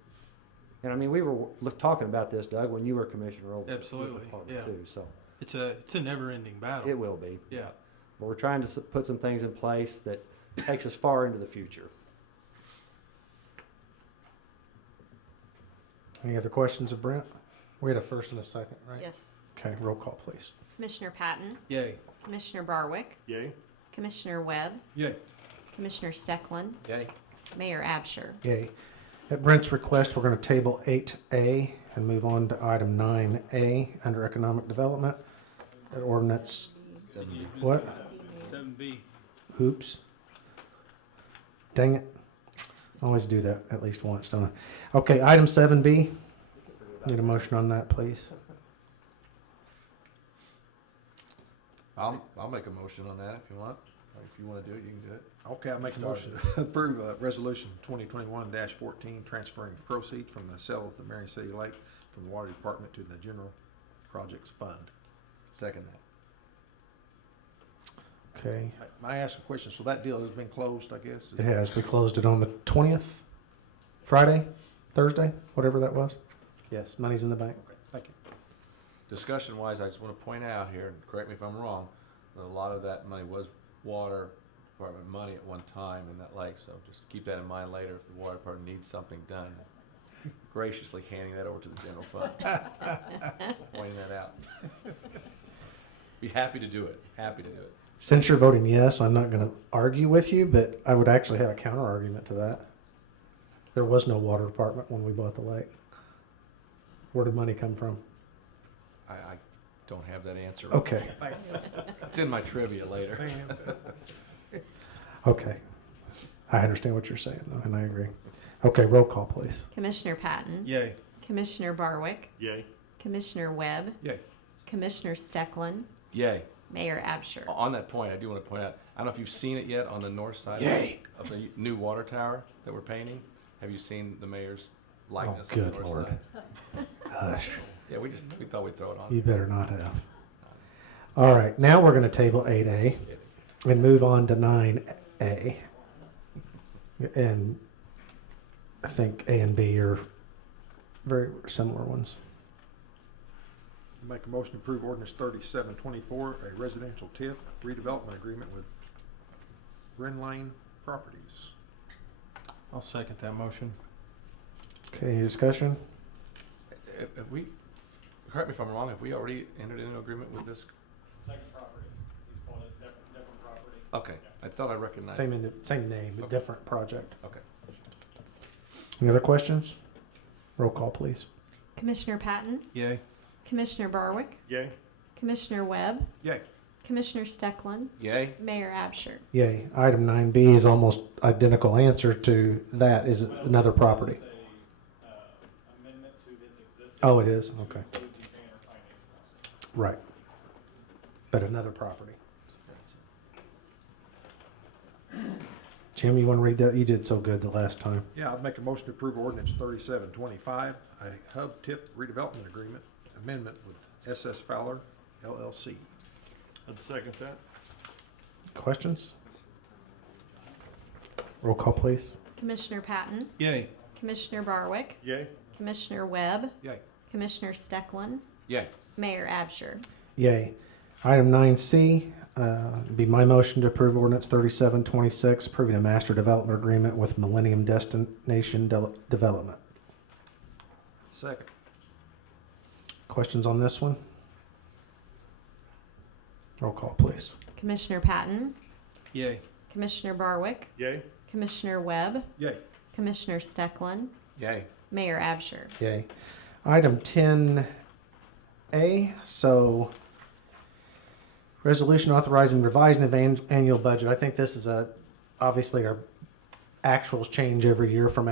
And I mean, we were talking about this, Doug, when you were commissioner over Absolutely, the department yeah. too. So It's a never-ending battle. it will be. Yeah. But we're trying to put some things in place that takes us far into the future. Any other questions of Brent? We had a first and a second, right? Yes. Okay, roll call, please. Commissioner Patton, Yay. Commissioner Barwick, Yay? Commissioner Webb, Yay. Commissioner Stecklin, Yay. Mayor Absher. Yay. At Brent's request, we're going to table 8A and move on to item 9A under economic development. At ordinance, what? 7B. Oops. Dang it. I always do that at least once, don't I? Okay, item 7B. Need a motion on that, please. I'll make a motion on that if you want. Or if you want to do it, you can do it. Okay, I make a motion to approve resolution 2021-14, transferring proceeds from the sale of the Marion City Lake from the water department to the general projects fund. Second that. Okay, I ask a question, so that deal has been closed, I guess? it has. We closed it on the 20th, Friday, Thursday, whatever that was. Yes, money's in the bank. Okay, thank you. Discussion wise, I just want to point out here, and correct me if I'm wrong, that a lot of that money was water department money at one time in that lake, so just keep that in mind later if the water department needs something done. Graciously handing that over to the general fund. Pointing that out. Be happy to do it, happy to do it. Since you're voting yes, I'm not going to argue with you, but I would actually have a counter argument to that. There was no water department when we bought the lake. Where did money come from? I don't have that answer. Okay, It's in my trivia later. okay. I understand what you're saying, though, and I agree. Okay, roll call, please. Commissioner Patton, Yay. Commissioner Barwick, Yay? Commissioner Webb, Yay. Commissioner Stecklin, Yay. Mayor Absher. On that point, I do want to point out, I don't know if you've seen it yet on the north side of the new water tower that we're painting. Have you seen the mayor's likeness on the good north Lord. side? Hush. Yeah, we thought we'd throw it on. You better not have. All right, now we're going to table 8A and move on to 9A. And I think A and B are very similar ones. Make a motion to approve ordinance 3724, a residential TIF redevelopment agreement with Bryn Lane Properties. I'll second that motion. Okay, any discussion? If we, correct me if I'm wrong, have we already entered into an agreement with this? Second property, he's calling it different property. Okay, I thought I recognized. Same name, but Okay. different project. Okay. Any other questions? Roll call, please. Commissioner Patton, Yay. Commissioner Barwick, Yay? Commissioner Webb, Yay. Commissioner Stecklin, Yay? Mayor Absher. Yay. Item 9B is almost identical answer to that. Is it another property? This is a, amendment to his existing. Oh, it is? to Okay. include the Banner finance process. Right. But another property. Jim, you want to read that? You did so good the last time. Yeah, I'd make a motion to approve ordinance 3725, a hub tip redevelopment agreement amendment with SS Fowler LLC. I'd second that. Questions? Roll call, please. Commissioner Patton, Yay. Commissioner Barwick, Yay? Commissioner Webb, Yay. Commissioner Stecklin, Yay? Mayor Absher. Yay. Item 9C, be my motion to approve ordinance 3726, approving a master development agreement with Millennium Destination Development. Second. Questions on this one? Roll call, please. Commissioner Patton, Yay. Commissioner Barwick, Yay? Commissioner Webb, Yay. Commissioner Stecklin, Yay? Mayor Absher. Yay. Item 10A, so resolution authorizing revising of annual budget. I think this is obviously our actuals change every year from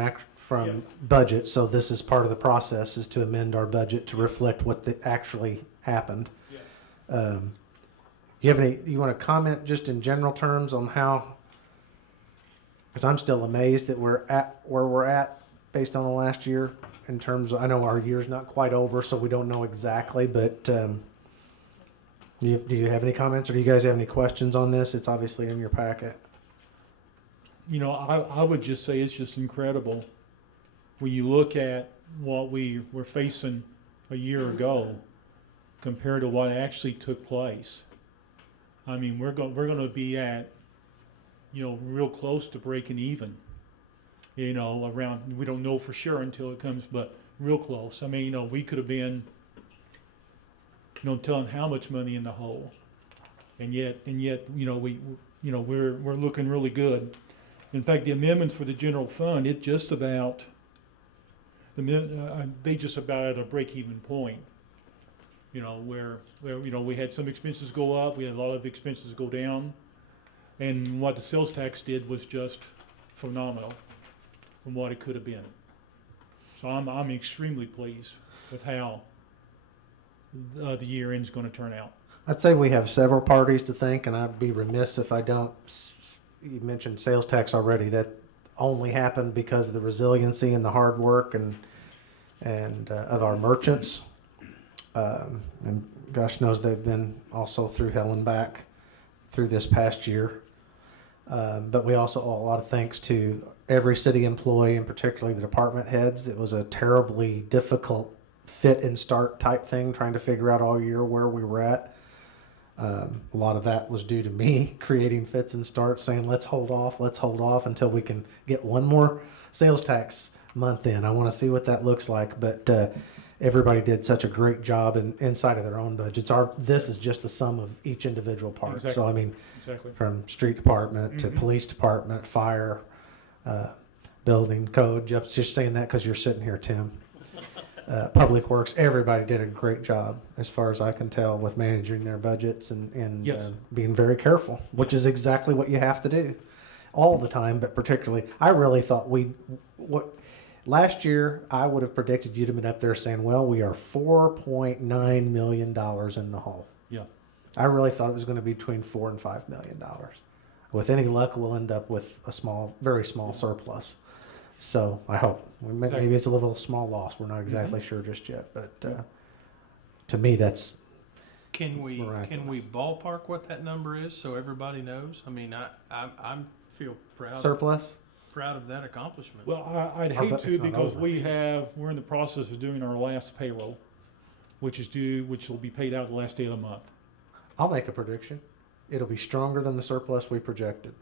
Yes. budget, so this is part of the process, is to amend our budget to reflect what actually happened. Yes. You want to comment just in general terms on how, because I'm still amazed that we're at where we're at based on the last year in terms of, I know our year's not quite over, so we don't know exactly, but do you have any comments, or do you guys have any questions on this? It's obviously in your packet. You know, I would just say it's just incredible when you look at what we were facing a year ago compared to what actually took place. I mean, we're going to be at, you know, real close to breaking even. You know, around, we don't know for sure until it comes, but real close. I mean, you know, we could have been, you know, telling how much money in the hole, and yet, you know, we're looking really good. In fact, the amendments for the general fund, it just about, they just about at a break-even point. You know, where you know, we had some expenses go up, we had a lot of expenses go down, and what the sales tax did was just phenomenal from what it could have been. So I'm extremely pleased with how the year end's going to turn out. I'd say we have several parties to thank, and I'd be remiss if I don't. You mentioned sales tax already. That only happened because of the resiliency and the hard work and of our merchants. And gosh knows they've been also through hell and back through this past year. But we also owe a lot of thanks to every city employee, and particularly the department heads. It was a terribly difficult fit and start type thing, trying to figure out all year where we were at. A lot of that was due to me creating fits and starts, saying let's hold off until we can get one more sales tax month in. I want to see what that looks like. But everybody did such a great job inside of their own budgets. This is just the sum of each individual part. Exactly. So I mean, Exactly. from street department to police department, fire, building, code. Just saying that because you're sitting here, Tim. Public Works, everybody did a great job, as far as I can tell, with managing their budgets and Yes. being very careful, which is exactly what you have to do all the time, but particularly, I really thought last year, I would have predicted you'd have been up there saying, well, we are $4.9 million in the hole. Yeah. I really thought it was going to be between $4 and $5 million. With any luck, we'll end up with a very small surplus. So I hope. Maybe it's a little small loss. We're not exactly sure just yet, but to me, that's Can we miraculous. ballpark what that number is so everybody knows? I mean, I feel Surplus? proud of that accomplishment. Well, I'd Our hate budget's to, not because over. we're in the process of doing our last payroll, which will be paid out the last day of the month. I'll make a prediction. It'll be stronger than the surplus we projected,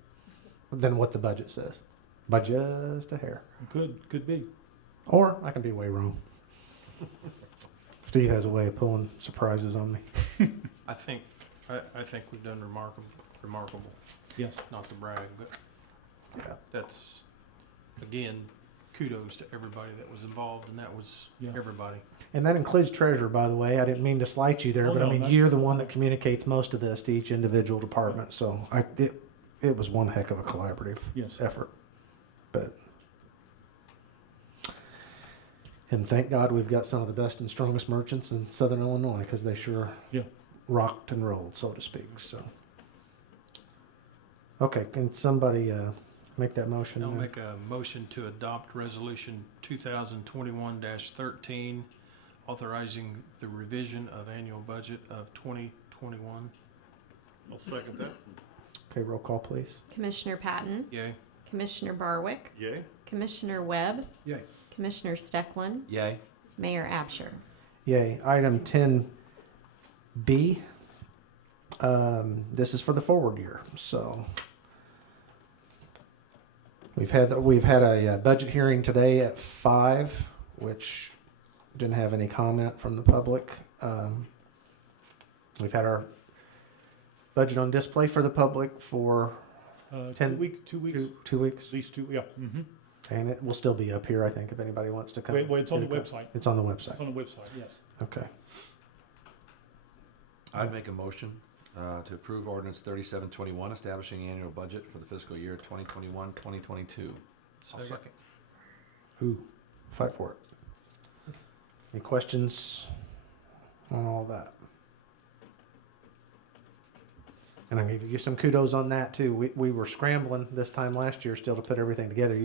than what the budget says, by just a hair. Could be. Or I can be way wrong. Steve has a way of pulling surprises on me. I think we've done remarkable. Yes. Not to brag, but Yeah. that's, again, kudos to everybody that was involved, and that was Yeah. everybody. And that includes treasurer, by the way. I didn't mean to slight you there, Oh, but I no, mean, that's- you're the one that communicates most of this to each individual department. So it was one heck of a collaborative Yes. effort. But, and thank God we've got some of the best and strongest merchants in Southern Illinois, because they sure Yeah. rocked and rolled, so to speak. So, okay, can somebody make that motion? I'll make a motion to adopt resolution 2021-13, authorizing the revision of annual budget of 2021. I'll second that. Okay, roll call, please. Commissioner Patton, Yay. Commissioner Barwick, Yay? Commissioner Webb, Yay. Commissioner Steckland, Yay. Mayor Absher. Yay. Item 10B. This is for the forward year. So we've had a budget hearing today at 5, which didn't have any comment from the public. We've had our budget on display for the public for 2 weeks. 2 At weeks, least 2, yeah. Mm-hmm. and it will still be up here, I think, if anybody wants to come. Well, it's on the get a- website. It's on the It's website. on the website, yes. Okay. I'd make a motion to approve ordinance 3721, establishing annual budget for the fiscal year 2021-2022. I'll second. Ooh, fight for it. Any questions on all that? And I'm giving you some kudos on that too. We were scrambling this time last year still to put everything together.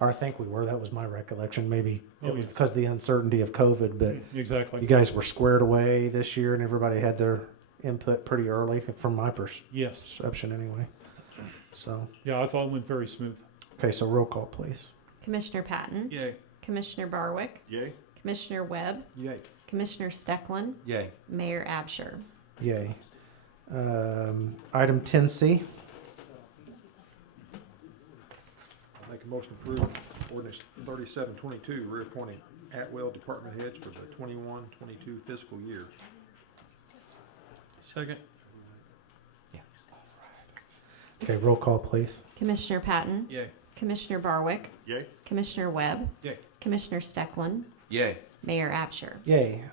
Or I think we were, that was my recollection. Maybe Oh, it was yeah. because of the uncertainty of COVID, but Exactly. you guys were squared away this year and everybody had their input pretty early, from my Yes. perception anyway. So, Yeah, I thought it went very smooth. okay, so roll call, please. Commissioner Patton, Yay. Commissioner Barwick, Yay? Commissioner Webb, Yay. Commissioner Steckland, Yay. Mayor Absher. Yay. Item 10C. I'll make a motion to approve ordinance 3722, reappointing at-will department heads for the 21-22 fiscal year. Second. Okay, roll call, please. Commissioner Patton, Yay. Commissioner Barwick, Yay? Commissioner Webb, Yay. Commissioner Steckland, Yay. Mayor Absher. Yay.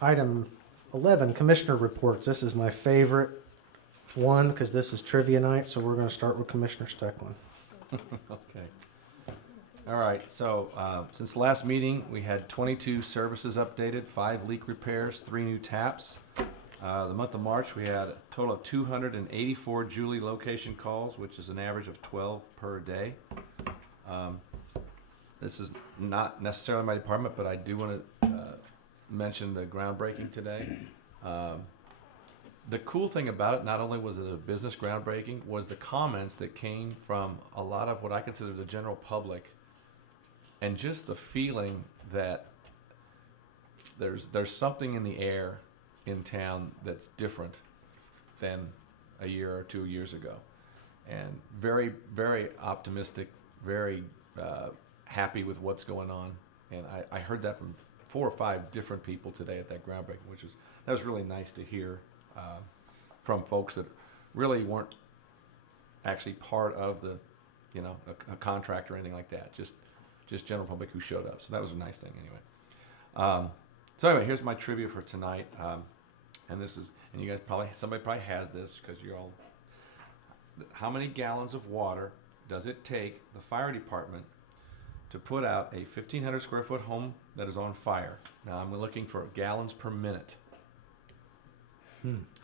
Item 11, Commissioner reports. This is my favorite one because this is trivia night, so we're going to start with Commissioner Steckland. Okay. All right, so since the last meeting, we had 22 services updated, 5 leak repairs, 3 new taps. The month of March, we had a total of 284 Julie location calls, which is an average of 12 per day. This is not necessarily my department, but I do want to mention the groundbreaking today. The cool thing about it, not only was it a business groundbreaking, was the comments that came from a lot of what I consider the general public, and just the feeling that there's something in the air in town that's different than a year or 2 years ago, and very, very optimistic, very happy with what's going on. And I heard that from 4 or 5 different people today at that groundbreaking, that was really nice to hear from folks that really weren't actually part of the, a contract or anything like that. Just general public who showed up. So that was a nice thing anyway. So anyway, here's my trivia for tonight. And you guys somebody probably has this because you're all, how many gallons of water does it take the fire department to put out a 1,500 square foot home that is on fire? Now I'm looking for gallons per minute.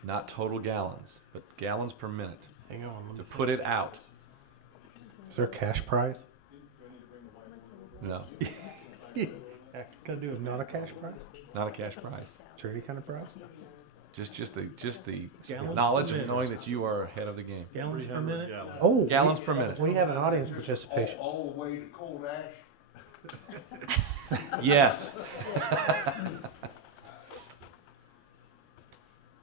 Not total gallons, but gallons per minute Hang on. let me to think. put it out. Is there a cash prize? No, Gonna do it. Not a cash prize? not a cash prize. Is there any kind of prize? Just the Gallons knowledge per of minute. knowing that you are ahead of the game. Gallons per minute? Gallons. Oh, Gallons per minute. We have an audience participation. All the way to Cold Ash? Yes.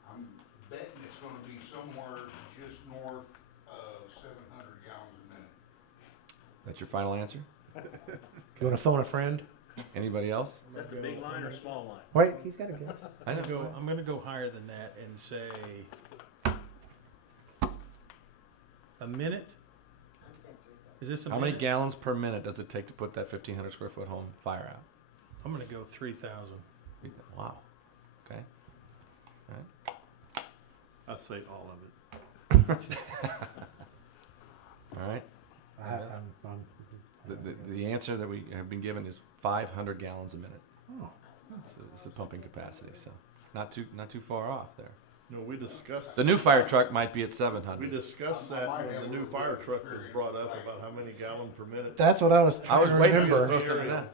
I'm betting it's gonna be somewhere just north of 700 gallons a minute. That's your final answer? You want to phone a friend? Anybody else? Is that the big line or small line? Wait, he's got a guess. I know. I'm gonna go higher than that and say a minute. Is this a How many minute? gallons per minute does it take to put that 1,500 square foot home fire out? I'm gonna go 3,000. Wow. Okay. I say all of it. All right. The answer that we have been given is 500 gallons a minute. Oh. It's the pumping capacity, so not too far off there. No, we discussed. The new fire truck might be at We 700. discussed that when the new fire truck was brought up about how many gallons per minute. That's what I was I trying was to waiting remember. for you to throw something out.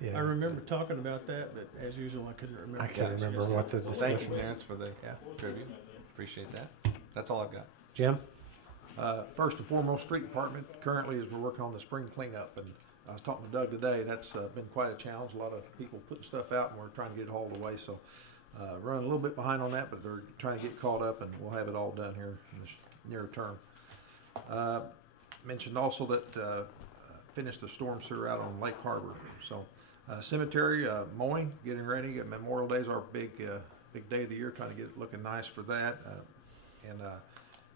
Yeah. I remember talking about that, but as usual, I couldn't remember. I can't remember what the Thank discussion you, was. Terrence, for the tribute. Appreciate that. That's all I've got. Jim? First and foremost, street department currently is we're working on the spring cleanup, and I was talking to Doug today, that's been quite a challenge. A lot of people putting stuff out, and we're trying to get it hauled away, so running a little bit behind on that, but they're trying to get caught up, and we'll have it all done here in the near term. Mentioned also that finished the storm sewer out on Lake Harbor, so cemetery mowing, getting ready. Memorial Day is our big day of the year, trying to get it looking nice for that, and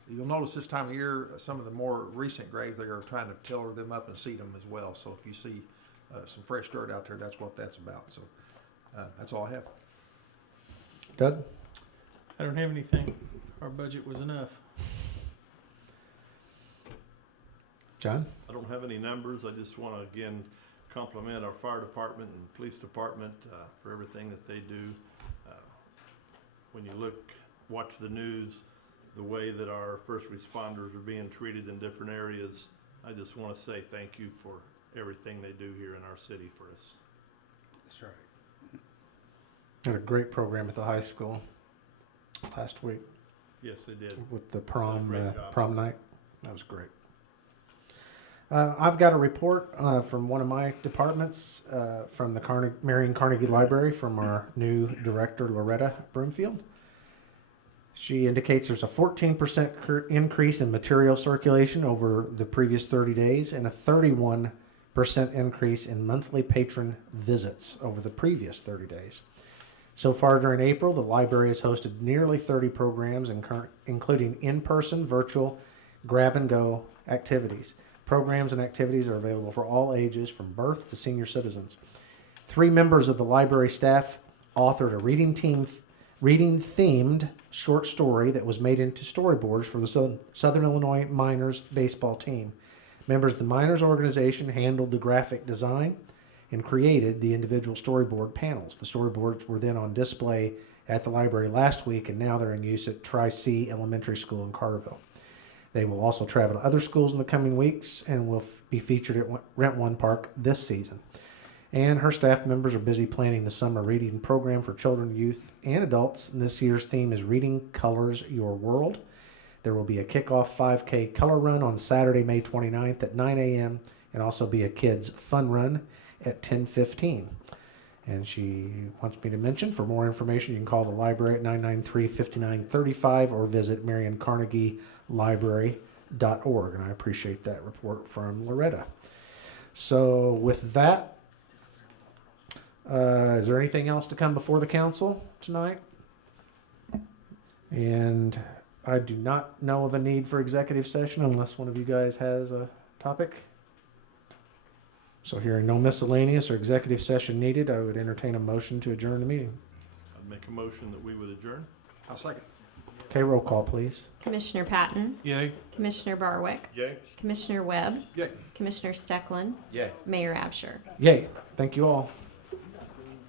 you'll notice this time of year, some of the more recent graves, they are trying to tiller them up and seed them as well. So if you see some fresh dirt out there, that's what that's about. So that's all I have. Doug? I don't have anything. Our budget was enough. John? I don't have any numbers. I just want to again compliment our fire department and police department for everything that they do. When you watch the news, the way that our first responders are being treated in different areas, I just want to say thank you for everything they do here in our city for us. That's right. Had a great program at the high school last week Yes, they did. with the prom Great job. prom night. That was great. I've got a report from one of my departments from the Marion Carnegie Library from our new director, Loretta Broomfield. She indicates there's a 14% increase in material circulation over the previous 30 days and a 31% increase in monthly patron visits over the previous 30 days. So far during April, the library has hosted nearly 30 programs, including in-person, virtual, grab-and-go activities. Programs and activities are available for all ages, from birth to senior citizens. 3 members of the library staff authored a reading-themed short story that was made into storyboards for the Southern Illinois Miners baseball team. Members of the Miners organization handled the graphic design and created the individual storyboard panels. The storyboards were then on display at the library last week, and now they're in use at Tri-C Elementary School in Carterville. They will also travel to other schools in the coming weeks and will be featured at Rent One Park this season. And her staff members are busy planning the summer reading program for children, youth, and adults. And this year's theme is Reading Colors Your World. There will be a kickoff 5K color run on Saturday, May 29th at 9 a.m. and also be a kids fun run at 10:15. And she wants me to mention, for more information, you can call the library at 993-5935 or visit MarionCarnegieLibrary.org. And I appreciate that report from Loretta. So with that, is there anything else to come before the council tonight? And I do not know of a need for executive session unless one of you guys has a topic. So hearing no miscellaneous or executive session needed, I would entertain a motion to adjourn the meeting. I'd make a motion that we would adjourn. I'll second. Okay, roll call, please. Commissioner Patton, Yay. Commissioner Barwick, Jay? Commissioner Webb, Yay. Commissioner Stecklin, Yeah. Mayor Absher. Yay. Thank you all.